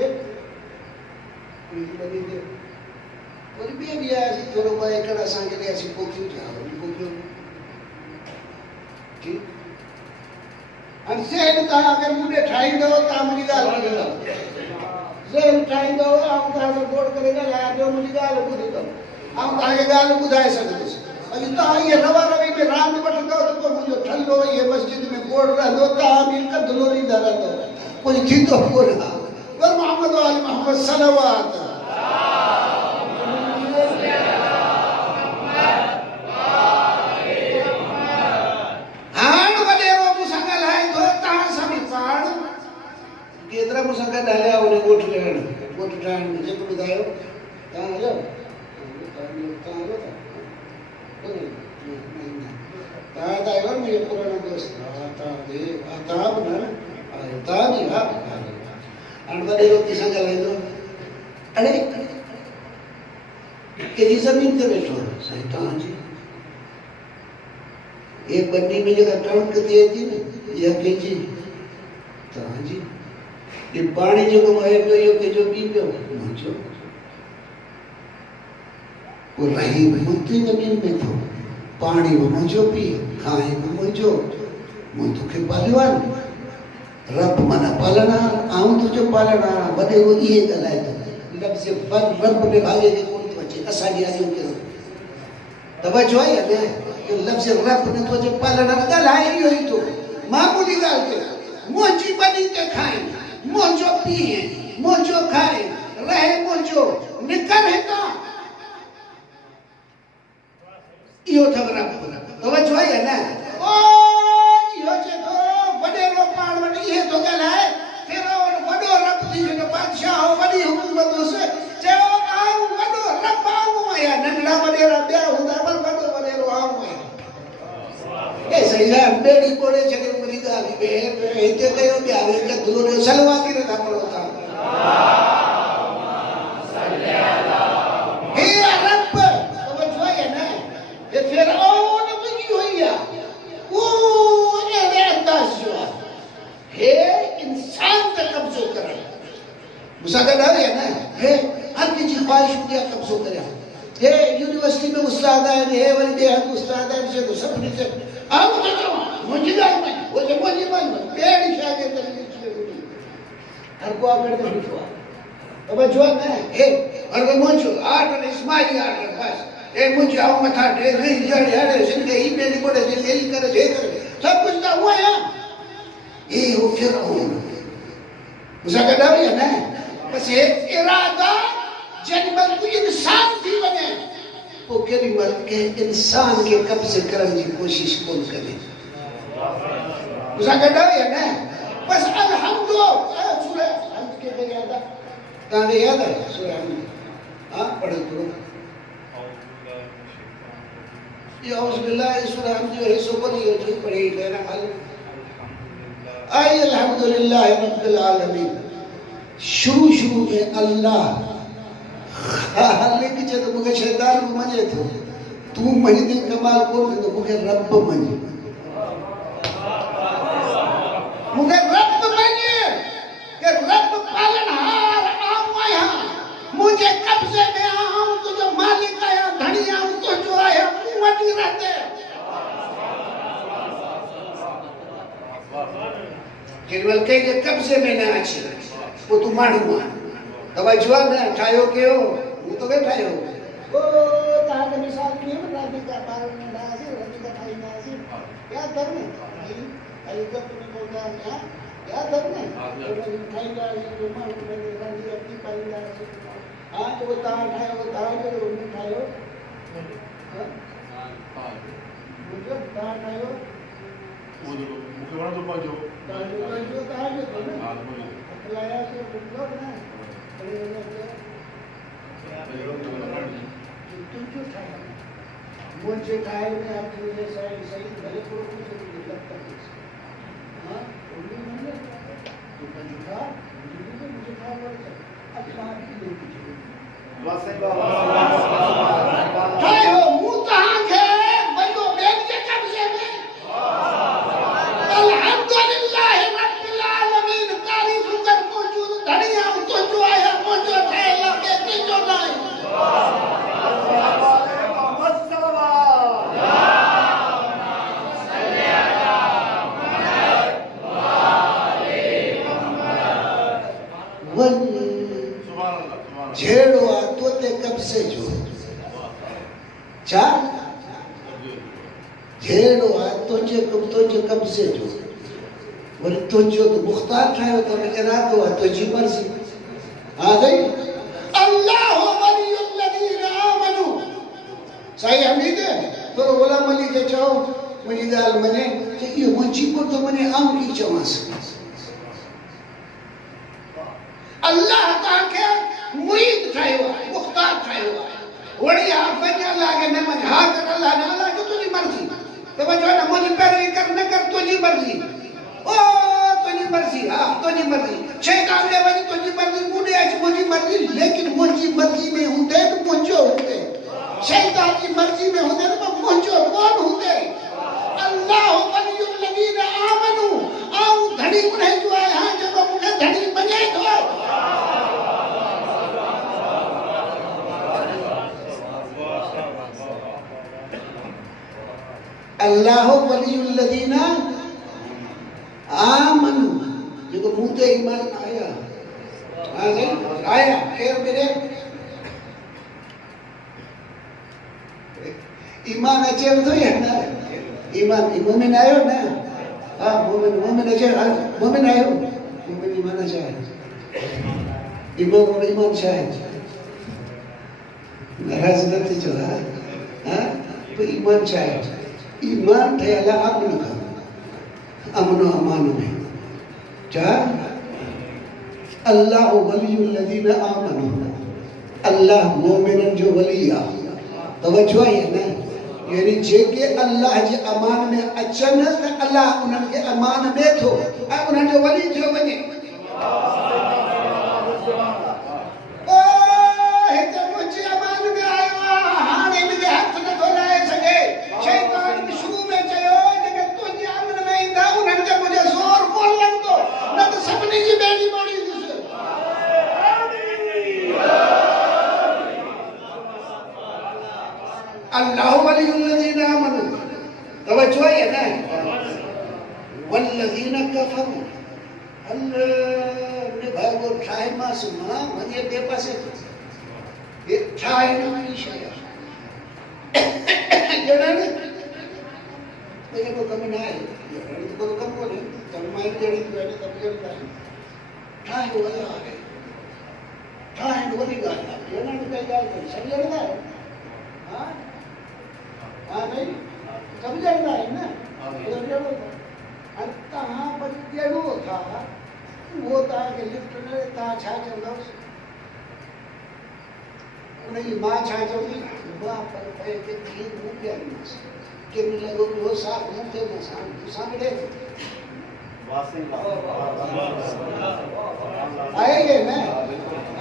उनकी बनी दे और भी ऐसी थोड़ा बाय कड़ा सांगे ले ऐसी पोक्यू जाओ पोक्यू ठीक अनसे ता अगर मुझे ठाई दो ता मुझे गाल करेगा जेल ठाई दो हम ता गोड़ करेगा ला दो मुझे गाल बुझ दो हम आगे गाल बुझाए सकते अभी तो ये रवा रवि में राम बट दो तो मुझे ठल्लो ये मस्जिद में गोड़ रह दो ता हम इनका दलोरी दरा दो कोई थी तो बोला और मोहम्मद वाले मोहम्मद सल्लल्लाहु हां वडे वो मुसा मुझे पुराना दोस्त आताब ना आताब ही हा अनवरे रोटी संग लाइदो अरे केरी जमीन ते बैठो सही तां जी एक बन्नी में जगह टर्न कती थी ना ये के जी तां जी ये पानी जो है पे यो के जो पी पियो मुझो वो रही मुद्दी जमीन में थो पानी वो मुझो पी खाए वो मुझो मुझो के पालवान रब मना पालना आऊं तुझो पालना बदे वो ये गलाए तो लब से बर रब ने भागे के कौन तो बचे असाडी आयो के तवज्जो है ने कि लब से रब ने तुझो पालना गलाए यो ही तो मामूली गाल के मोची बनी के खाए मोजो पिए मोजो खाए रहे मोजो निकल है का यो थबरा तवज्जो है ना ओ यो जे तो बड़े रो पाण वडी है तो गल है फिरौन वडो रब थी जो बादशाह हो वडी हुकूमत से जे आऊ वडो रब आऊ या नंढड़ा वडेरा बया हुंदा पर वडो वडेरो आऊ है ए सही है बेड़ी कोड़े छे मुरी गाली बे हिते कयो ब्यावे के दुलो सलवा के न पड़ो था हे रब तवज्जो है ना ये फिरौन बगी हुई है वो ने अंदाज जो है इंसान पे कब्जो करे मुसाका डर है ना है हर किसी ख्वाहिश पे कब्जो करे है यूनिवर्सिटी में उस्ताद है वली बेहद उस्ताद है से तो सब नीचे आओ तो मुझे दाल में वो जो मुझे मन बेड़ी शागे तरीके से हर को आकर के बिठवा अब जो है है और वो मुझे आठ और इस्माइल आठ बस ए मुझे आओ मथा दे नहीं जड़े अरे जिंदगी ही बेड़ी कोड़े से यही करे सब कुछ तो हुआ है ये वो फिरौन मुसाका डर है ना बस ये इरादा जन्मल को इंसान थी बने वो केरी मल के इंसान के कब्जे करने की कोशिश कौन करे मुसाका डर है ना बस अल्हम्दुलिल्लाह सूरह हम्द के याद है ताने याद है सूरह हम्द हां पढ़ो करो ये औज़ुबिल्लाह सूरह हम्द जो हिस्सा पर ये जो पढ़ी लेना हल आय अल्हम्दुलिल्लाह रब्बिल आलमीन शुरू में अल्लाह खालिक जब मुझे शैतान को मजे थो तू महीने कमाल को तो मुझे रब मजे मुझे रब मजे के रब पालनहार आऊं आया मुझे कब्जे में आऊं तो जो मालिक आया धनी आऊं तो जो आया मटी रहते केवल के कब्जे में ना अच्छी वो तू मानू दवा जवाब ना ठायो केओ वो तो के ठायो ओ तार के मिसाल की रबी का पालन नासी रबी का खाई नासी क्या करने अली का तुम्हें बोलता है क्या करने तो खाई नासी जो मान में रंगी अपनी पाई नासी हां तो वो तार ठायो वो तार के वो ठायो मुझे तार ठायो वो जो मुझे वाला तो पाजो तार जो हां लाया से बुझो ना मुझे खाए में आपके लिए सही सही भले पूरा कुछ नहीं लगता हाँ उन्हीं ने तो पंजुका मुझे खा पड़ता अच्छा ही नहीं कुछ वासे काय हो मुंह कहाँ है बंदो बैठ के कब्जे में अल्हम्दुलिल्लाह रब्बिल आलमीन तारीफ कर मौजूद धनिया तो जो आया मौजूद है अल्लाह के जो नहीं झेड़ो आ तोते कब से जो चार झेड़ो आ तुझे कब से जो बोले तुझो तो मुख्तार ठायो तो इरादो आ तुझी मर्जी आ गई अल्लाह वलियुल्लज़ीना आमनू सही हमीद है तो गुलाम अली के चाहो मुझी गाल मने कि ये मुझी को तो मने आम की चवास अल्लाह का के मुईद ठायो मुख्तार ठायो वड़ी आप बन्या लागे न मन हाथ अल्लाह ना लागे तुझी मर्जी तो बजो ना मुझे पैर मर्जी शैतान ने वनी तुझी मर्जी मुझे आज मुझी मर्जी लेकिन मुझी मर्जी में होंदे तो मुझो होंदे शैतान की मर्जी में होंदे तो मुझो कौन होंदे अल्लाह वलियुल लदीना आमनू आऊ धड़ी उन्हें जो है हां जब मुझे धड़ी बने तो अल्लाह वलियुल लदीना आमनू जो मुंह ते ईमान आया आया खैर मेरे ईमान अचे तो है ना ईमान मोमिन आयो ना हां मोमिन अचे मोमिन आयो मोमिन ईमान अचे ईमान और ईमान शायद नाराज नथी जो हां तो ईमान शायद ईमान ठेला अमन का अमन अमान में क्या अल्लाह वलियुल लदीना आमनू अल्लाह मोमिनन जो वलिया तवज्जो है ना यानी जेके अल्लाह जे अमान में अचन अल्लाह उन्हनि के अमान में थो उन्हनि जो वली थियो वञे ओ हिते मुंहिंजे अमान में आयो हाणे मुंहिंजे हथ नथो लाहे सघे शैतान शुरू में चयो जेके तुंहिंजे अमन में ईंदा उन्हनि ते मुंहिंजो ज़ोर कोन लॻंदो न त सभिनी जी ॿेड़ी ॿोड़ी अल्लाह वलियुल लदीना आमनू तवज्जो है ना वल्लदीना कफरू अल्लाह ने भागो ठाए मास मां वने बे पासे ये ठाए नहीं शया जणन ये को कम ना है ये को कम को नहीं तन्माई जड़ी वाली तबीयत का ठाए वाला है ठाए वाली गाल जणन के गाल समझना है हां हां नहीं समझना है ना तहां पर जड़ो था वो ता के लिफ्ट ने ता छा चंदो उन्हें मां छा चंदी मां पर पे के थी मुंह पे आईस के लगो वो साफ मुंह पे मसान सामने आएगे ना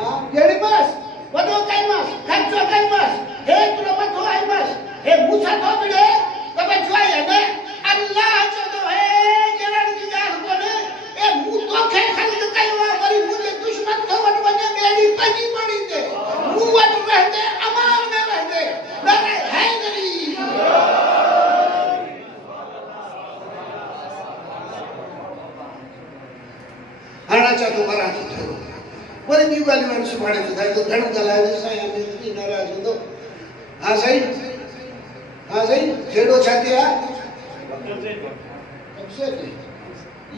हां जड़ी बस वडो कई मास खर्चो कई मास हे तुरो मथो आई मास हे मुछा तो बड़े तब जोई है ना अल्लाह जो तो है जरण की गाल कोने ए मुंह तो खे खल्द कईवा वरी मुझे दुश्मन तो वन बने मेरी पजी पड़ी दे मुंह वन रहते अमान में रहते मेरे है नहीं हाना चा तो करा तो वरी न्यू गाली वन सुभाणे तो थाय तो घण गलाए साईं अमीर नाराज होंदो हां सही हां सही जेड़ो छाते आ कब्जे ते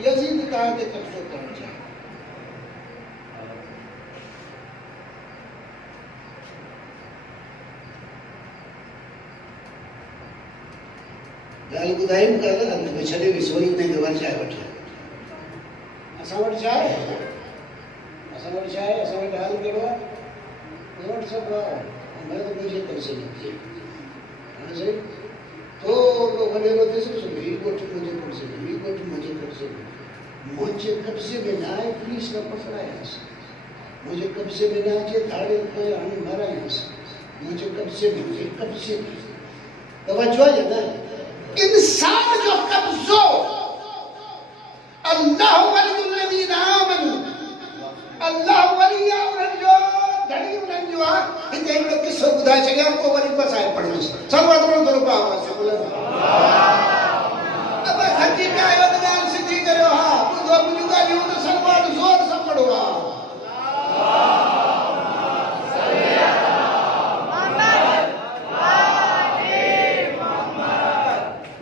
यजीद कहा के कब्जे करण चाहिए गाल बुधाई मुका ना तो छले भी सोई ने के वर चाहे वठे असा वट चाहे असा वट हाल केड़ो वट सब मैं तो मुझे कैसे नहीं हां सही तो वनेरो कैसे सुन ही गोट मुझे कैसे ही गोट मुझे कैसे मुझे कब्जे में ना है पुलिस का पकड़ाया मुझे कब्जे में ना है धाड़े पे हमें मारा है मुझे कब्जे में तवज्जो है ना इंसान जो कब्जो अल्लाह वलियुल लदीना आमनू अल्लाह वलिया उनजो धड़ी उनजो हिते हिकिड़ो किस्सो ॿुधाए छॾियां पोइ वरी बसाए पढ़ंदुसि सर्वत्र थोरो आवाज़ सां ॿुधो अब सची पिया आहियो त ॻाल्हि सिधी करियो हा ॿुधो मुंहिंजूं ॻाल्हियूं त सर्वात ज़ोर सां पढ़ो हा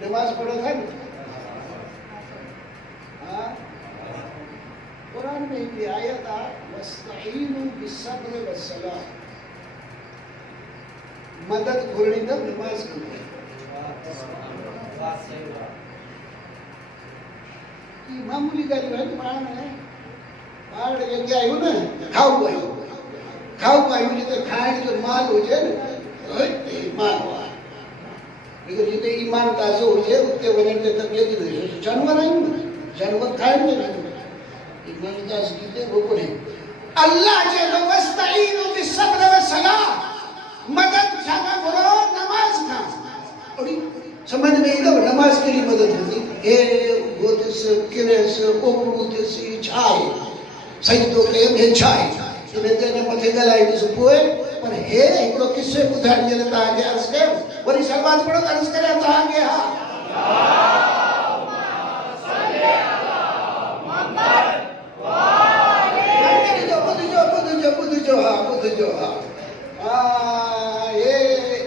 नमाज़ पढ़ो था हाँ कुरान में हिकिड़ी आयत आहे वस्तईनु बिस्सब्र वस्सलाह मदद घुरणी त नमाज़ करियो ई मामूली ॻाल्हियूं आहिनि पाण जेके आहियूं न खाऊ आहियूं जिते खाइण जो माल हुजे न माल आहे लेकिन जिते ईमान ताज़ो हुजे उते वञण ते तकलीफ़ थी जानवर आहियूं न जानवर खाइण जो ईमानदार कीते रोको नहीं अल्लाह जे लो वस्तईनु बिस्सब्र वस्सलाह मदद छाका करो नमाज का और समझ में ईंदो नमाज के लिए मदद होती ए गोदस किरेस ओपरूदस छाए सजदो के में छाए इने ते मथे गलाई दिस पोए पर हे हिकड़ो किस्से बुधाई जे ता के अर्ज कर वरी सरवात पड़ो अर्ज करे ता के हां बुध जो ये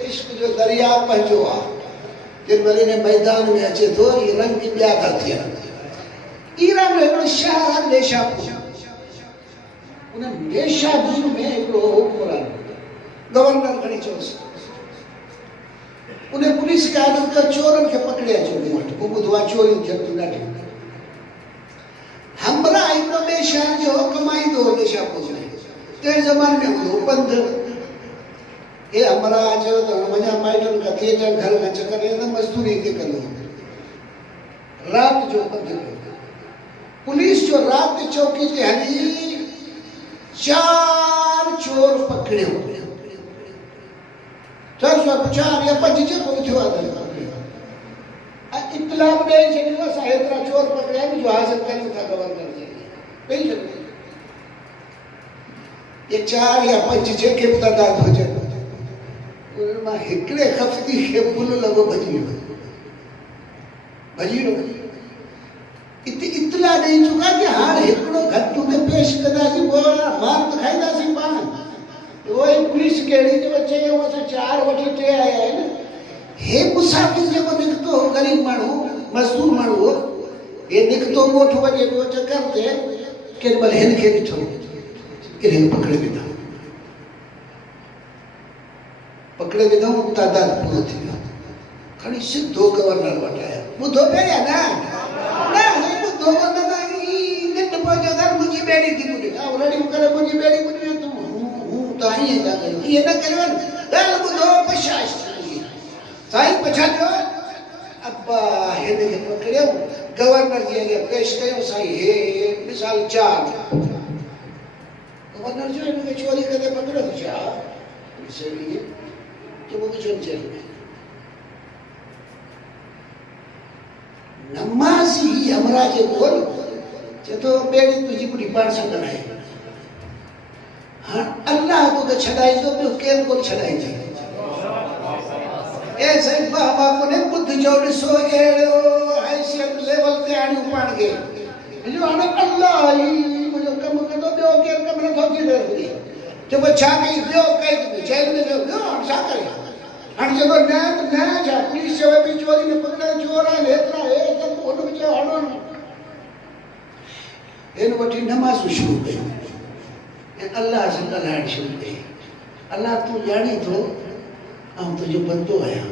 इश्क जो दरिया पंहिंजो आहे जिन महिल ने मैदान में अचे थो ये रंग ॿिया था थियनि ईरान में हिकिड़ो शहर आहे नेशापुर उन नेशापुर में हिकिड़ो हुकुमरान गवर्नर खणी चयोसि उन पुलिस खे आदेश कयो चोरनि खे पकड़े अचो मूं वटि मूं ॿुधो आहे चोरियूं थियनि थियूं ॾाढियूं हमरा हिकिड़ो ॿिए शहर जो हुकुम ईंदो हो नेशापुर में ते ज़माने में हूंदो पंध ए हमरा चयो त वञा माइटनि खां थिएटर घर में चकर वेंदमि मज़दूरी हिते कंदो राति जो पंध पुलिस जो राति चौकी ते हली 4 चोर पकड़ियो 4 या 5 जेको थियो आहे इत्तलाह ॾेई छॾियो असां हेतिरा चोर पकड़िया आहिनि जो हाज़िर कयूं था गवर्नर जे ॾेई छॾियो ये 4 या 5 जेके बि तादाद हुजनि उन्हनि मां हिकिड़े ख़फ़ती खे फुल लॻो भॼी वियो इते इत्तला ॾेई चुका कि हाणे हिकिड़ो घटि में पेश कंदासीं पोइ मार त खाईंदासीं पाण उहो ई पुलिस कहिड़ी जो चयो असां 4 वठी 3 आया आहिनि हे मुसाफ़िर जेको निकितो हो ग़रीब माण्हू मज़दूर माण्हू हो हे निकितो ॻोठ वञे पियो चकर ते केॾी महिल हिन खे ॾिठो इन्हें पकड़े विधा तादाद पूरो थी वियो खणी सिधो गवर्नर वटि आया ॿुधो पिया न ॿुधो कोन निंड पहुचो घर मुंहिंजी ॿेड़ी थी ॿुधे रड़ी करे मुंहिंजी ॿेड़ी ॿुधी तूं हूं त ईअं था कयो इहे न कयो ॻाल्हि ॿुधो पछाड़ साईं पछाड़ियो अब्बा हिन खे पकड़ियो गवर्नर जे अॻियां पेश कयो साईं हे मिसाल 4 गवर्नर जो इनके चोरी करे पकड़ो छा इसलिए कि वो जो जेल में नमाजी हमरा जे बोल जे तो बेड़ी तुझी पूरी पाण सकन है हां अल्लाह तो के छडाई दो पे केर को छडाई जे ए सही बाबा को ने बुद्ध जो ॾिसो एड़ो हैसियत लेवल ते आणी पाण के जो हाणे अल्लाह ही मुझे कम कंदो ॿियो केर कम नथो थी रहे जब छा कई ॿियो कई जेल में वियो छा करे हाणे जेको न छा पुलिस चवे पई चोरी में पकड़े चोर आहिनि हेतिरा हे त हुन में चयो हणो न हिन वठी नमाज़ शुरू कयूं ऐं अल्लाह सां ॻाल्हाइणु शुरू कई अल्लाह तूं ॼाणी थो आउं तुंहिंजो बंदो आहियां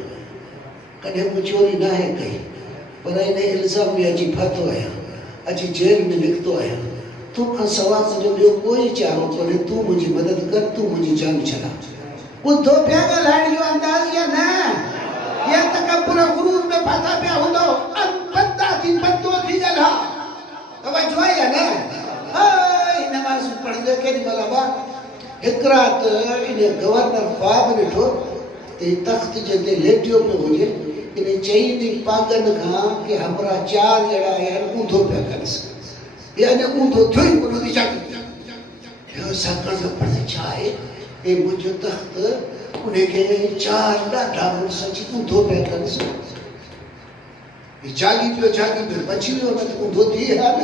कॾहिं मूं चोरी न आहे कई पर हिन इल्ज़ाम में अची फाथो आहियां अची जेल में निकितो आहियां तोखां सवाइ मुंहिंजो ॿियो कोई चारो कोन्हे तूं मुंहिंजी मदद कर तूं मुंहिंजी जान छॾा ॿुधो पिया ॻाल्हाइण जो अंदाज़ या न या तकब्बुर गुरूर में फाथा पिया हूंदो बंदा थी बंदो थी ॻाल्हा तवजो आहे या न नमाज़ पढ़ंदे केॾी महिल बा हिकु राति इन गवर्नर ख्वाब ॾिठो ते तख़्त जे ते लेटियो पियो हुजे इन चई थी पागनि खां कि हमरा 4 ॼणा आहिनि ऊंधो पिया कनिसि या अञा ऊंधो थियो ई कोन जाॻी ॿियो साकण पढ़े छा आहे ए मुंहिंजो तख़्त उनखे 4 ॾाढा मुड़ुस अची ऊंधो पिया कनिसि जाॻी पियो बची वियो न त ऊंधो थी विया न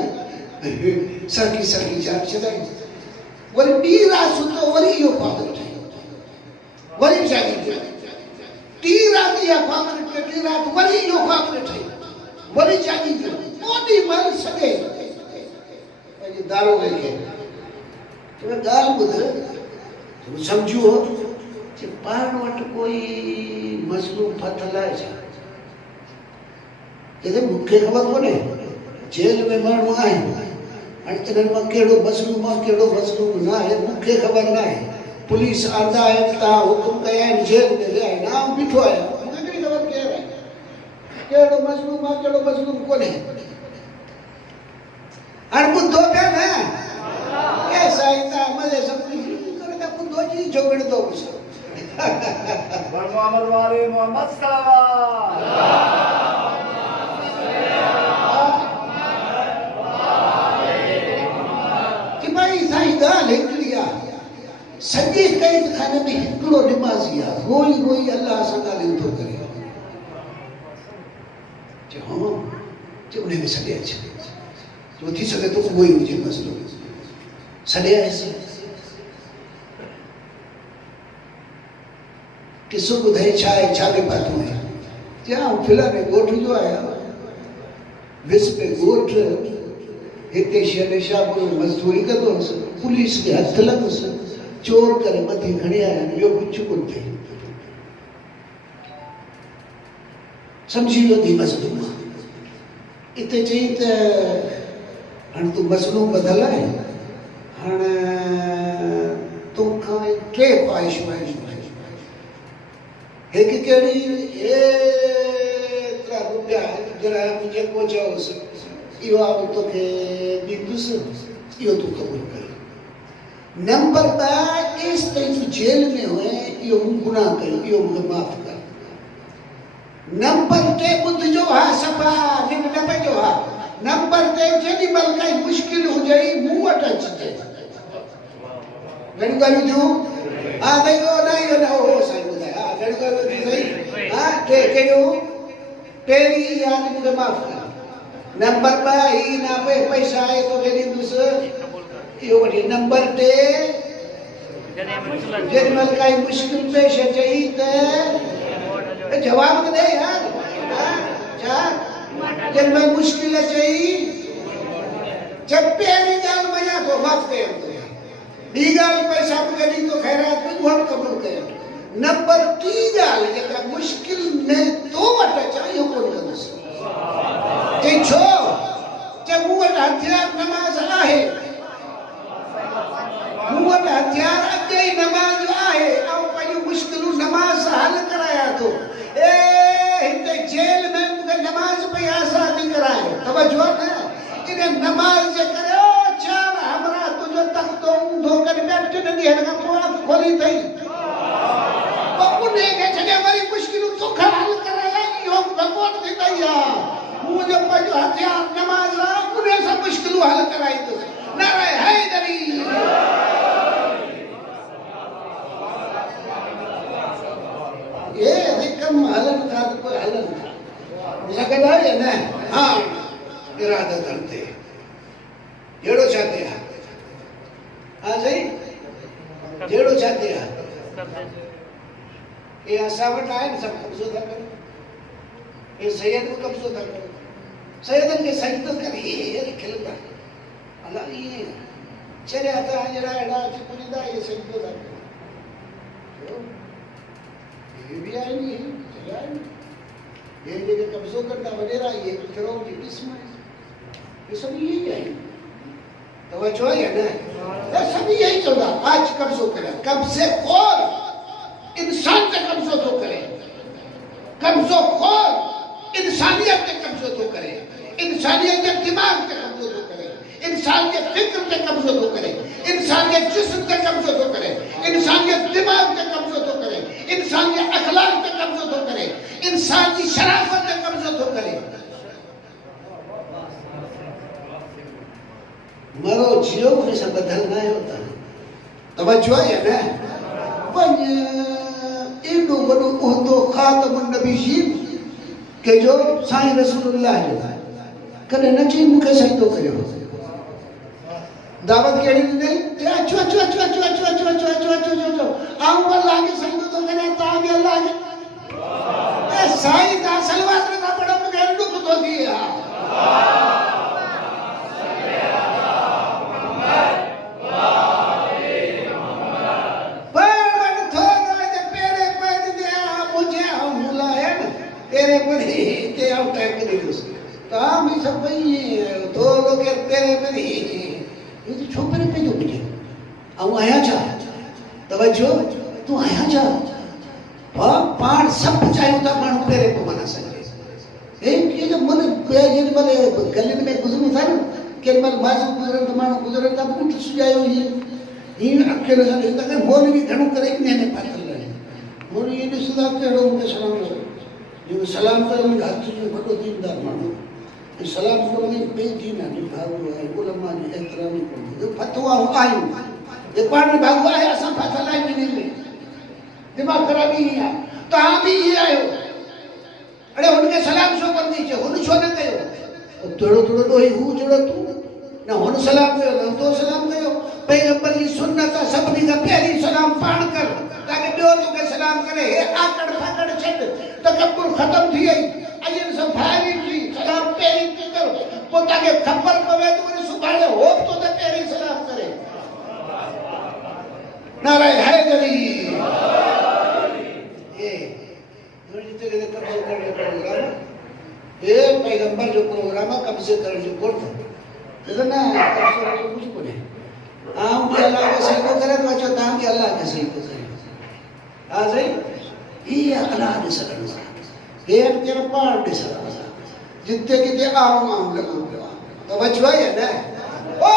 सरकी जान छॾाई वरी ॿी राति सुतो वरी इहो ख्वाब ॾिठई वरी जाॻी पियो 3 राति इहा ख्वाब ॾिठई 3 राति वरी इहो ख्वाब ॾिठई वरी जाॻी पियो ओॾी महिल सॼे पंहिंजे दारोगे खे ॻाल्हि ॿुध तूं सम्झो कि पाण वटि कोई मज़लूम फाथल आहे छा चए मूंखे ख़बर कोन्हे जेल में माण्हू आहिनि हाणे इन्हनि मां कहिड़ो मज़लूम आहे कहिड़ो मज़लूम न आहे मूंखे ख़बर न आहे पुलिस आंदा आहिनि तव्हां हुकुम कया आहिनि जेल में विया आहिनि आउं बीठो आहियां मूंखे कहिड़ी ख़बर केरु आहे कहिड़ो मज़लूम आहे कहिड़ो मज़लूम कोन्हे हाणे ॿुधो पिया न जोगड़ दो कुछ बर मोहम्मद वाले मोहम्मद सलावत कि भाई साईं ॻाल्हि हिकिड़ी आहे सॼे क़ैद खाने में हिकिड़ो निमाज़ी आहे रोई रोई अल्लाह सां ॻाल्हियूं थो करे चयो हाँ चयो उन में सॾे अचे जो थी सघे थो उहो ई हुजे मसइलो सॾे आयसि किसो ॿुधाई छा आहे छा में पातो आहे चया फिलहाल ॻोठ जो आहियां विस्पे ॻोठ हिते शहर शाहपुर में मज़दूरी कंदो हुअसि पुलिस खे हथ लॻुसि चोर करे मथे खणी आया आहिनि ॿियो कुझु कोन थिए सम्झी वियो थी मसइलो हिते चई त हाणे तूं मसइलो ॿधल आहे हाणे तोखां 3 ख़्वाहिशूं आहिनि हिकु कहिड़ी एतिरा रुपया दिरहम जेको चयोसि इहो आहे तोखे ॾींदुसि इहो तूं क़बूल कर नंबर 2 एसि ताईं तूं जेल में हुए इहो मूं गुनाह कयो इहो मूंखे माफ़ कर नंबर 3 ॿुधिजो हा सफ़ा निंड न पइजो हा नंबर 3 जेॾी महिल काई मुश्किल हुजे मूं वटि अचिजे घणियूं ॻाल्हियूं थियूं हा भई न इहो न हो साईं ॿुधाए हा घणियूं ॻाल्हियूं थियूं सही हा टे कहिड़ियूं पहिरीं यादि मूंखे माफ़ कर नंबर 2 ही ना पे पैसा आहे तोखे ॾींदुसि इहो वठी नंबर 3 जेॾी महिल काई मुश्किल पेश अचई त जवाब त ॾे यार छा जेॾी महिल मुश्किल अचई जब पहिरीं ॻाल्हि मञा थो माफ़ कयां थो ॿी ॻाल्हि पैसा मूंखे ॾींदो ख़ैरात बि उहो क़बूल कयां नंबर 3 ॻाल्हि जेका मुश्किल में तो वटि अचां इहो कोन कंदुसि चई छो चए मूं वटि हथियार नमाज़ आहे मूं वटि हथियार अॻे ई नमाज़ आहे ऐं पंहिंजूं मुश्किलूं नमाज़ सां हल करायां थो हिते जेल में मूंखे नमाज़ पई आज़ादी कराए तवजो न इन नमाज़ जे करे चार हमरा तुंहिंजो तख़्तो ऊंधो करे ॿिया 3 ॾींहंनि खां पोइ अखि खोली अथई उन खे छॾे वरी मुश्किलूं तोखां हल कराए इहो भॻवान थींदई आहे मुंहिंजो पंहिंजो हथियार नमाज़ आहे उन सां मुश्किलूं हल कराईंदुसि नाराए हैदरी ये कम हलन था तो कोई हलन था लगन है ना हाँ इरादा करते जेड़ो चाहते हैं हाँ सही जेड़ो चाहते हैं ये असावट आए ना सब कब्जो था कर ये सैयद को कब्जो था कर सैयदन के सजदो कर ये खिलता अल्लाह ये चले आता है जरा एड़ा चिपुनिदा ये सजदो था कर ये भी आए नहीं है चले आए ये जगह कब्जो करना वगैरह ये फिरौन की किस्म है ये सब यही है तवज्जो है ना ये सब यही चलता आज कब्जो करे कब्जे खोर इंसान पे कब्जो तो करे कब्जो खोर इंसानियत पे कब्जो तो करे इंसानियत के दिमाग पे कब्जो तो करे इंसान के फिक्र पे कब्जो तो करे इंसान के जिस्म पे कब्जो तो करे इंसान के दिमाग पे कब्जो तो करे इंसान के अखलाक पे कब्जो तो करे इंसान की शराफत पे कब्जो तो करे मरो जियो उन्हें सब बदलना है होता है तवज्जो है ना वन इनो वनो उहदो खातमुन नबीयीन के जो साईं रसूलुल्लाह जो कने न चई मूंखे सजदो करियो दावत कहिड़ी ॾिनई अचो अचो अचो अचो अचो अचो अचो अचो अचो अचो आऊं अल्लाह खे सजदो थो करियां तव्हां बि अल्लाह खे साईं तव्हां सलवात न पढ़ो मूंखे ॾुख थो थिए हा तेरे बड़ी ते आउट टाइम के दिस ता मी सब भाई तो लोग के तेरे बड़ी ये तो छोकरे पे जो मुझे आऊं आया जा तवज्जो तू आया जा पाण सब चाहियो था माण्हू तेरे पे मना सके ये जो मन ये वाले गली में गुजरू था के मल मास गुजरन तो माण्हू गुजरन था पुट सुजायो ये इन अकेले सां ॾिसंदा कनि मौलवी घणो करे इने पातल आहिनि मौलवी ॾिसंदा कहिड़ो मूंखे सलाम जो सलाम करण में हथ जो वॾो दीनदार माण्हू सलाम करण में ॿिए दीन जो भाऊ आहे उलमा जी एतिरामी कोन्हे फतवाऊं आहियूं ये पाण में भाऊ आहे असां फाथल आहियूं इन में दिमाग़ ख़राबी ई आहे तव्हां बि इहे आहियो अड़े हुनखे सलाम छो कोन थी चयो हुन छो न कयो थोरो थोरो ॾोही हू जहिड़ो तूं न हुन सलाम कयो न तो सलाम कयो पैगंबर जी सुन्नत आहे सभिनी खां पहिरीं सलाम पाण कर ताकि ॿियो तोखे सलाम करे हे आकड़ फाकड़ छॾ तकब्बुर ख़तम थी वई अजन सब भाई थी सलाम पहिरीं तूं कर पोइ ताकि ख़बर पवे त वरी सुभाणे हो तो त पहिरीं सलाम करे नाराए हैदरी ये जिते किथे कब्ज़ो करण जो प्रोग्राम ये पैगंबर जो प्रोग्राम आहे कब्ज़े करण जो कोन न कब्ज़ो करण जो कुझु कोन्हे आऊं बि अलाह खे सही थो करे थो अचो तव्हां बि अलाह खे सही थो करे हा साईं हीअ अलाह ॾिसण सां हे केरु पाण ॾिसण सां जिते किथे आऊं आऊं लॻो पियो आहे त वचो आहे न ओ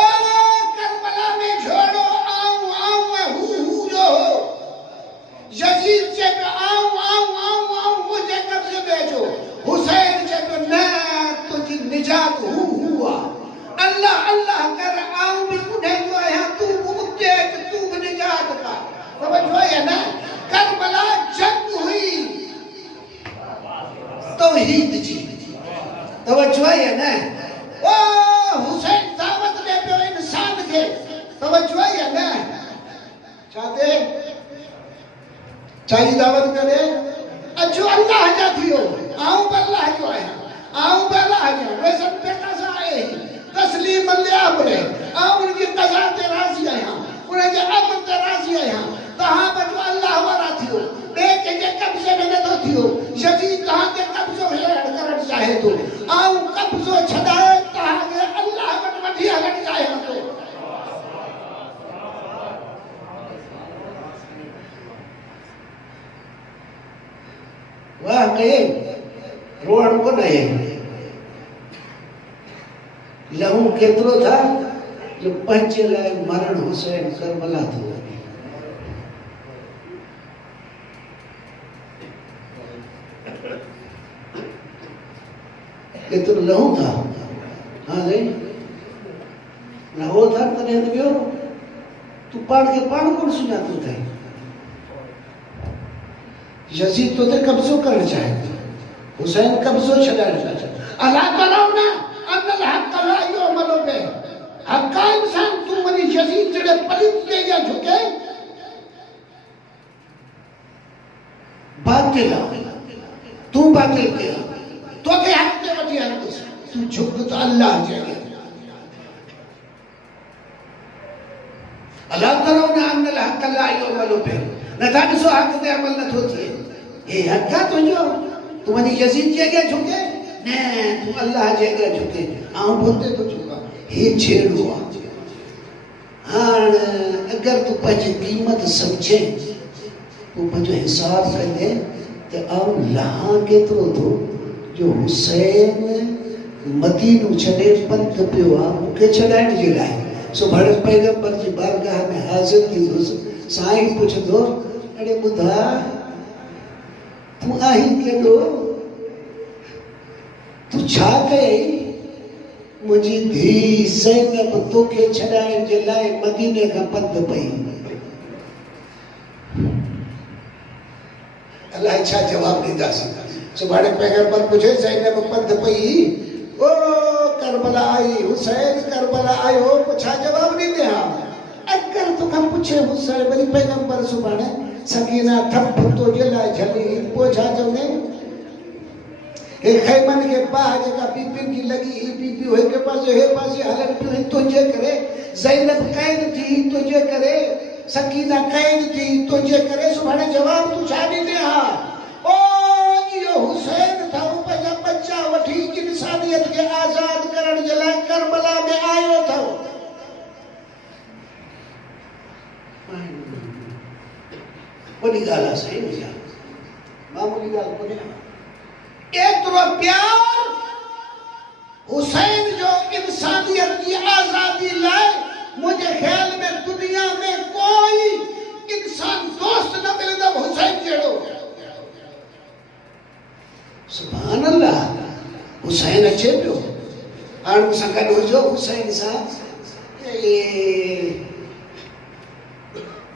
करबला में छोड़ो आऊं आऊं हू जो हो यजीद चए पियो आऊं आऊं आऊं आऊं मुंहिंजे कब्ज़े में अचो हुसैन चए पियो न तुंहिंजी निजात हू आहे अल्लाह अल्लाह कर आऊं भी उन्हें जो है तू उते तू निजात पा समझो है ना करबला जंग हुई तौहीद जी तवज्जो है ना ओ हुसैन दावत दे पियो इंसान के तवज्जो है ना चाहते चाहिए दावत करे अचो अल्लाह जा थियो आऊं अल्लाह जो है आऊं अल्लाह जो वैसे बेटा सा आए तस्लीम लिया बोले उनकी कज़ा ते राज़ी आहियां उनजे अमर ते राज़ी आहियां तव्हां बचो अल्लाह वारा थियो ॿिए कंहिंजे कब्ज़े में नथो थियो यज़ीद तव्हां ते कब्ज़ो करणु चाहे थो कब्ज़ो छॾाए तव्हांखे अल्लाह वटि वठी हलणु चाहियां थो वाह कहे रोअण कोन आहे लहू केतिरो था जो पंहिंजे लाइ मरण हुसैन करबला थो वञे केतिरो लहू था हा साईं लहो था तॾहिं त ॿियो तूं पाण खे पाण कोन सुञातो अथई यज़ीद तो ते कब्ज़ो करणु चाहे थो हुसैन कब्ज़ो छॾाइणु चाहे अला तराउना अन्नल हक़ ला युअमलु बिह हक़ा इंसान तू वञी यज़ीद जहिड़े पलित ते या झुके बातिल तू बातिल ते तोखे हक़ ते वठी हलंदुसि तू झुक त अल्लाह जे अॻियां अला तराउना अन्नल हक़ ला युअमलु बिह नथा ॾिसो हक़ ते अमल नथो थिए हे हक़ आहे तुंहिंजो तू वञी यज़ीद जे अॻियां झुके न तू अल्लाह जे अॻियां झुके आऊं बुते थो झुकां हे छेड़ो आहे हाणे अगरि तूं पंहिंजी क़ीमत सम्झे तूं पंहिंजो हिसाब कंदे त आऊं लहां केतिरो थो जो हुसैन मदीनो छॾे पंध पियो आहे मूंखे छॾाइण जे लाइ सुभाणे पैगंबर जी बारगाह में हाज़िर थींदुसि साईं पुछंदो अड़े ॿुधा तूं आहीं केॾो तू छा कई मुंहिंजी धीउ ज़ैनब तोखे छॾाइण जे लाइ मदीने खां पंध पई अलाए छा जवाबु ॾींदासीं सुभाणे पैगंबर पुछे ज़ैनब पंध पई ओ करबला आई हुसैन करबला आयो पोइ छा जवाबु ॾींदे हा अगरि तोखां पुछे हुसैन वरी पैगंबर सुभाणे सकीना थप तुंहिंजे लाइ झली पोइ छा चवंदे हे खैमन के बाह जेका बीबी की लगी बीबी होए के पासे हे पासे हलन पियो तुंहिंजे करे ज़ैनब कैद थी तुंहिंजे करे सकीना कैद थी तुंहिंजे करे सुभाणे जवाब तू छा ॾींदे हा ओ इहो हुसैन अथव पंहिंजा बच्चा वठी इंसानियत खे आज़ाद करण जे लाइ करबला में आयो अथव वॾी ॻाल्हि आहे साईं मामूली ॻाल्हि कोन्हे एतिरो प्यार हुसैन जो इंसानियत जी आज़ादी लाइ मुझे ख्याल में दुनिया में कोई इंसान दोस्त न मिलंदा हुसैन जहिड़ो। सुभान अल्लाह, हुसैन अचे पियो। हाणे मूंसां गॾु हुजो हुसैन सां।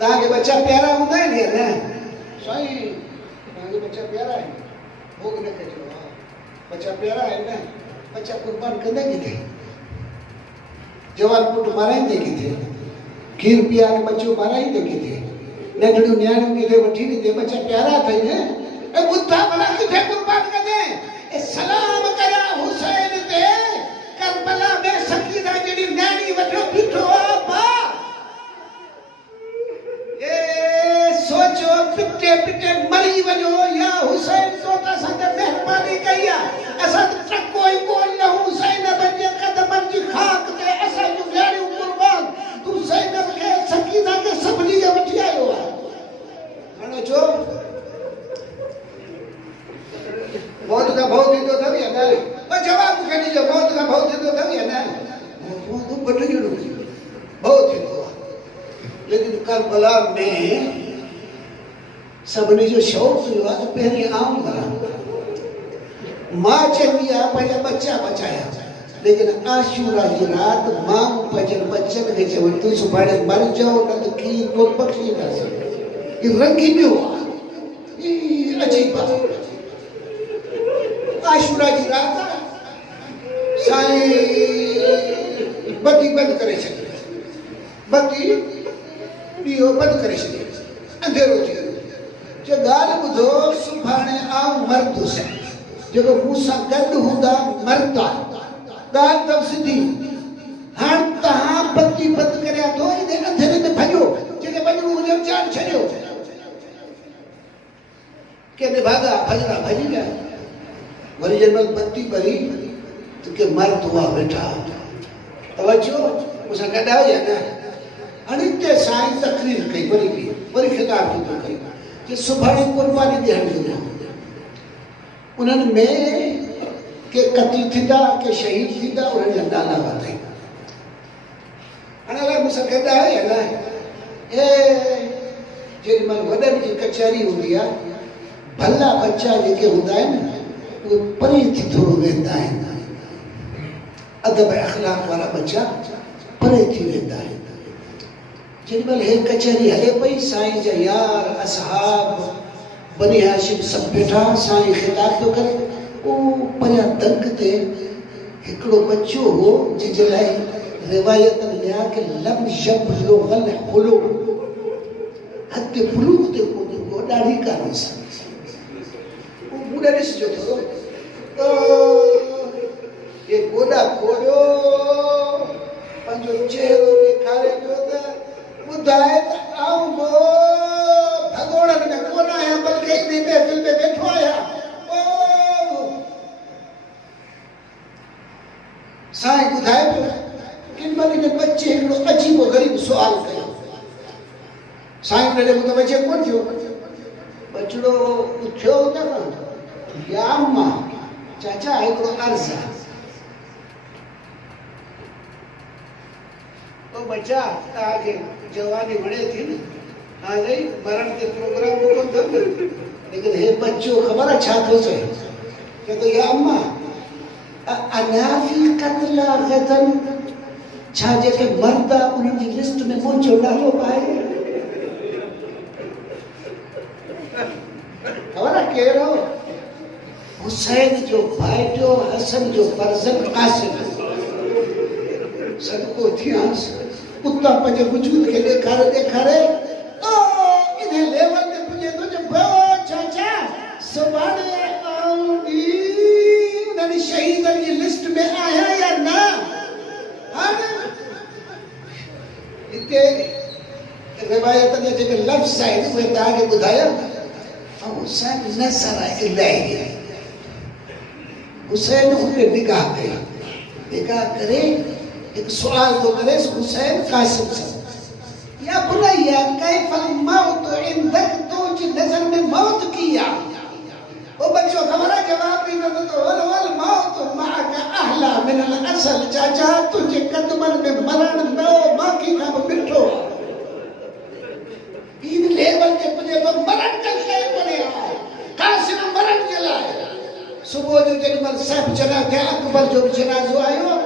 तव्हांखे बच्चा प्यारा हूंदा आहिनि या न? साईं तव्हांखे बच्चा प्यारा आहिनि? भोग न कजो। हा, बच्चा प्यारा आहिनि न? बच्चा कुर्बान कंदा किथे? जवान पुट माराईंदे किथे? खीर पीआ के बच्चो माराईंदे किथे? नंढड़ियूं न्याणियूं किथे वठी ॾींदे? बच्चा प्यारा अथई न? ए बुद्धा भला किथे कुर्बान कंदे? ए सलाम करा हुसैन ते करबला में सकीना जड़ी न्याणी वठो बीठो बा। ए सोचो पिटे पिटे मरी वञो या हुसैन तो असां ते मेहरबानी कई आहे। असां टको ई कोन न हुसैन जे कदमनि जी खाक ते असां जूं न्याणियूं कुर्बान। तू ज़ैनब खे सकीना खे सभिनी खे वठी आयो आहे। हाणे चओ मौत का भव थींदो अथव या न? पर जवाब मूंखे ॾिजो, मौत का भव थींदो अथव या न? मौत बटजणो भव थींदो आहे। लेकिन करबला में सभिनी जो शौक़ हुयो आहे त पहिरीं आऊं मरां। मां चवंदी आहे पंहिंजा बच्चा बचाया, लेकिन आशूरा जी राति मां पंहिंजनि बच्चनि खे चवनि तूं सुभाणे मर जाओ न त खीर कोन बख़्शींदासीं। ही रंगी पियो आहे। ही अजीब आहे। आशूरा जी रात साईं बत्ती बंद करे छॾी। बत्ती ॾीओ बंद करे छॾी। अंधेरो थी वियो। जो ॻाल्हि ॿुधो, सुभाणे आऊं मरदुसि। जेको मूंसां गॾु हूंदा मरदा। ॻाल्हि अथव सिधी। हाणे तव्हां बत्ती बंदि करे थो इन अंधेरे में भॼो। जेके भॼणो हुजे जान छॾियो। के भागा भॼणा भॼी विया। वरी जंहिं बत्ती ॿरी त के मर्द हुआ वेठा। तवजो मूंसां गॾु आयो या न? हाणे हिते साईं तकरीर कई। वरी ख़िताब थो कई कि सुभाणे कुर्बानी ॾियण जो ॾियो। उन्हनि में के क़त्ल थींदा, के शहीद थींदा, उन्हनि जा नाला वधाई। हाणे अगरि मूंसां गॾु आयो या न? जेॾी महिल वॾनि जी कचहरी हूंदी आहे, भला बच्चा जेके हूंदा आहिनि उहे परे थी थोरो वेंदा आहिनि। अदब अख़लाक वारा बच्चा परे थी वेंदा आहिनि। जेॾी महिल हे कचहरी हले पई, साईं जा यार असहाब बनी हाशिम सभु वेठा। साईं ख़िताब थो करे। उहो परियां दंग ते हिकिड़ो बच्चो हो जंहिंजे लाइ रिवायत मिलिया कि लब शब लो गल होलो हद बुलूग ते पहुतो ॾाढी कान सा। वो पूरा ॾिसजो थोरो। ये गोॾा खोलियो, पंहिंजो चहिरो ॾेखारे पियो त ॿुधाए त आऊं बि भॻोड़नि में कोन आहियां, बल्कि इन महफ़िल में वेठो आहियां। साईं ॿुधाए पियो किन महिल इन बच्चे हिकिड़ो अजीबो ग़रीब सुवाल कयो। साईं उन ॾे मुतवजह कोन थियो। बचिड़ो उथियो त न, या अम्मा चाचा हिकिड़ो अर्ज़ु आहे। तो बच्चा तव्हांखे जवानी वणे थी न? हाँ जी, मरण के प्रोग्राम कोन अथव। लेकिन हे बच्चो ख़बर आहे छा थो चए? चए थो या अम्मा अनाफी क़त्ल गदन, छा जेके मर्द उन्हनि जी लिस्ट में मुंहिंजो नालो आहे? ख़बर आहे कहिड़ो? हुसैन जो भाइटियो हसन जो फर्ज़ंद क़ासिम। सदको थियांसि। उतां पंहिंजे वजूद खे ॾेखारे इन लेवल ते पुॼे थो जो भाउ चाचा सुभाणे आऊं बि उन्हनि शहीदनि जी लिस्ट में आहियां या न? हाणे हिते रिवायत जा जेके लफ़्ज़ आहिनि उहे तव्हांखे ॿुधाया। ऐं हुसैन नज़र आहे इलाही। हुसैन हुन ते निगाह कई। निगाह करे एक सवाल तो करे हुसैन कासिम साहब, या बुनैया कैफल मौत इंदक, तो जी नजर में मौत किया? वो बच्चों खबर है जवाब भी न तो वल मौत माका अहला मिन अल असल चाचा तुझे कदमन में मरण न बाकी का मिठो इन लेवल के पुजे तो मरण का शय बने कासिम मरण जलाए सुबह जो जब सब जना थे अकबर जो जनाजो आयो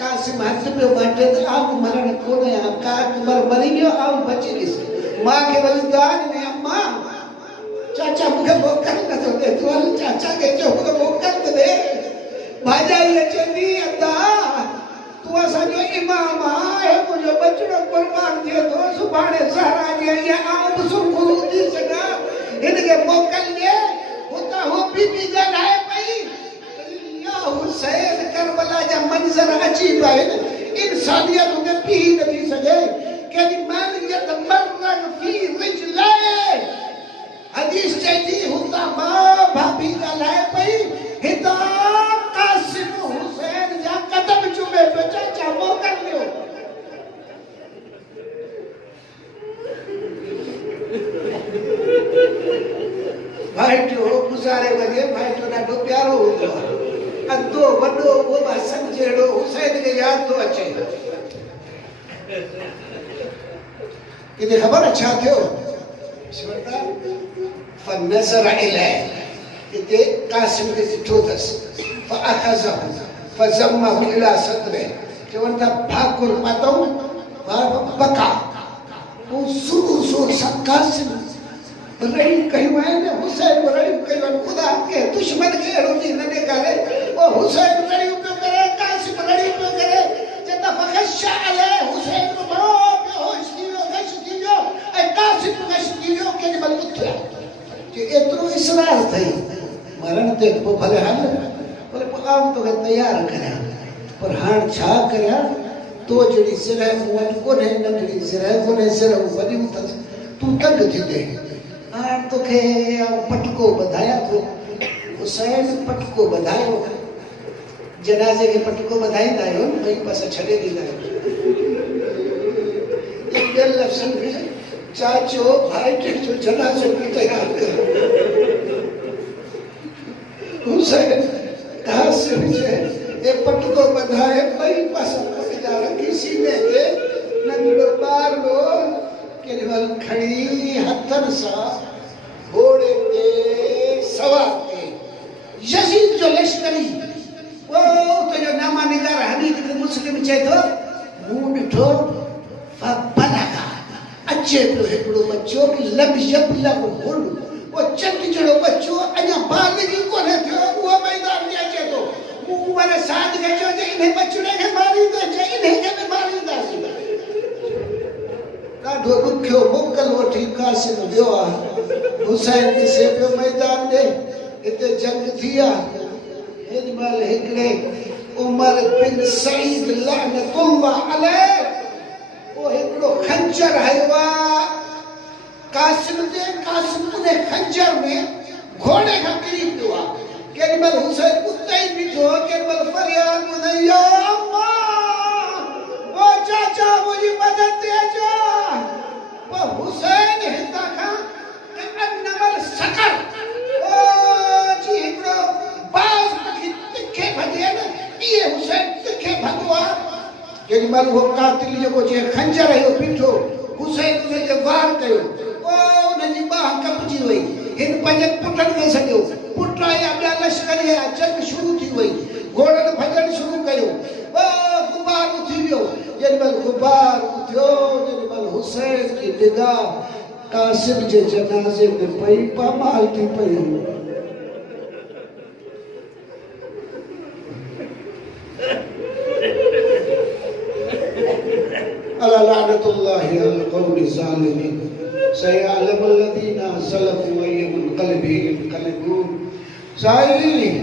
कासिम हाथ पे बाटे तो आप मरण कोने का अकबर मरी गयो आप बची नहीं मां के बलिदान में अम्मा चाचा मुझे मोकल न तो दे तू चाचा के जो मुझे मोकल दे भाजा ये चली अदा तू असा जो इमाम है मुझे बचड़ो कुर्बान दिए तो सुभाणे सारा जे ये आप सुखुरू दी सका इनके मोकल ने होता हो बीबी गलाए पई या हुसैन करबला जा मंजर अजीब है इंसानियत में पी नहीं सके कि मन यत मरन फी रिजलाए हदीस चैती होता मां भाभी गलाए पई हिता कासिम हुसैन जा कदम चुमे पे चाचा मोकल लियो भाई जो गुजारे वजे भाई जो ॾाढो प्यारो हूंदो अदो वॾो वो हसन जहिड़ो हुसैन खे यादि थो अचे किथे ख़बर छा थियो फनज़र इलैहि किथे कासिम खे ॾिठो अथसि फअख़ज़हु फज़म्महु इला सदरिहि चवनि था भाकुर पातऊं बका वो ज़ोर सां कासिम रही कहियूं आहिनि हुसैन रहियूं कयूं आहिनि ख़ुदा के दुश्मन खे अहिड़ो ॾींहुं न ॾेखारे वो हुसैन रहियूं पियो करे कासिम रहियूं पियो करे चवंदा फ़ख़श्शा अलैहि हुसैन बड़ो बेहोश थी वियो गश थी वियो ऐं कासिम गश थी वियो केॾी महिल उथिया कि एतिरो इसरार अथई मरण ते पोइ भले हल भले पोइ आऊं तोखे तयारु करियां पर हाणे छा करियां तो जहिड़ी सिरह मूं वटि कोन्हे नंढड़ी सिरह कोन्हे सिर वॾियूं अथसि तूं तंग थी ॾे हाणे तोखे पटको ॿधायां थो हुसैन पटको ॿधायो जनाज़े खे पटको ॿधाईंदा आहियो ॿई पासा छॾे ॾींदा आहियो ॿियनि लफ़्ज़नि में चाचो भाई जो जनाज़ो भी तैयार करो हुसैन कासिम जे ए पटको ॿधाए ॿई पासा जा रखी सीने ते नंढड़ो ॿारड़ो केॾी महिल खणी हथनि सां घोड़े ते सवार ते यज़ीद जो लश्करी वो तुंहिंजो नामा निगार हदीस मुस्लिम चए थो मूं ॾिठो फबलगा अचे पियो हिकिड़ो बच्चो लब यबलग हुल वो चक जहिड़ो बच्चो अञा बालिगी कोन्हे थियो उहो मैदान में अचे थो मूं वरी साध खे चयो जे इन बचड़े खे मारींदासीं इन खे बि मारींदासीं ॾाढो ॾुखियो मोकल वठी कासिम वियो आहे हुसैन ॾिसे पियो मैदान ॾे हिते जंग थी आहे हेॾी महिल हिकिड़े उमर बिन सईद लअनतुल्लाह अलैह वो हिकिड़ो खंजर हयो आहे कासिम ते कासिम उन खंजर में घोड़े खां किरी पियो आहे केॾी महिल हुसैन उते ई बीठो केॾी महिल फरियाद ॿुधई या अम्मा ओ चाचा मुंहिंजी मदद ते अचो पोइ हुसैन हितां खां अनमल सकर ओ जी हिकिड़ो बाज़ पखी तिखे भॼे न इहे हुसैन तिखे भॻो आहे केॾी महिल उहो कातिल जेको चए खंजर हुयो बीठो हुसैन उनखे वार कयो ओ उनजी बाह कपजी वई हिन पंहिंजे पुटनि खे सॼो पुट आया ॿिया लश्कर आया जंग शुरू थी वई घोड़नि भॼणु शुरू कयो गुबार उथी वियो जेॾी महिल गुबार उथियो जेॾी महिल हुसैन जी निगाह कासिम जे जनाज़े में पई पामाल थी पई अला लानतुल्लाहि अल कौमि ज़ालिमीन सयअलमुल लज़ीना ज़लमू अय्युल क़ल्बि यन्क़लिबून साईं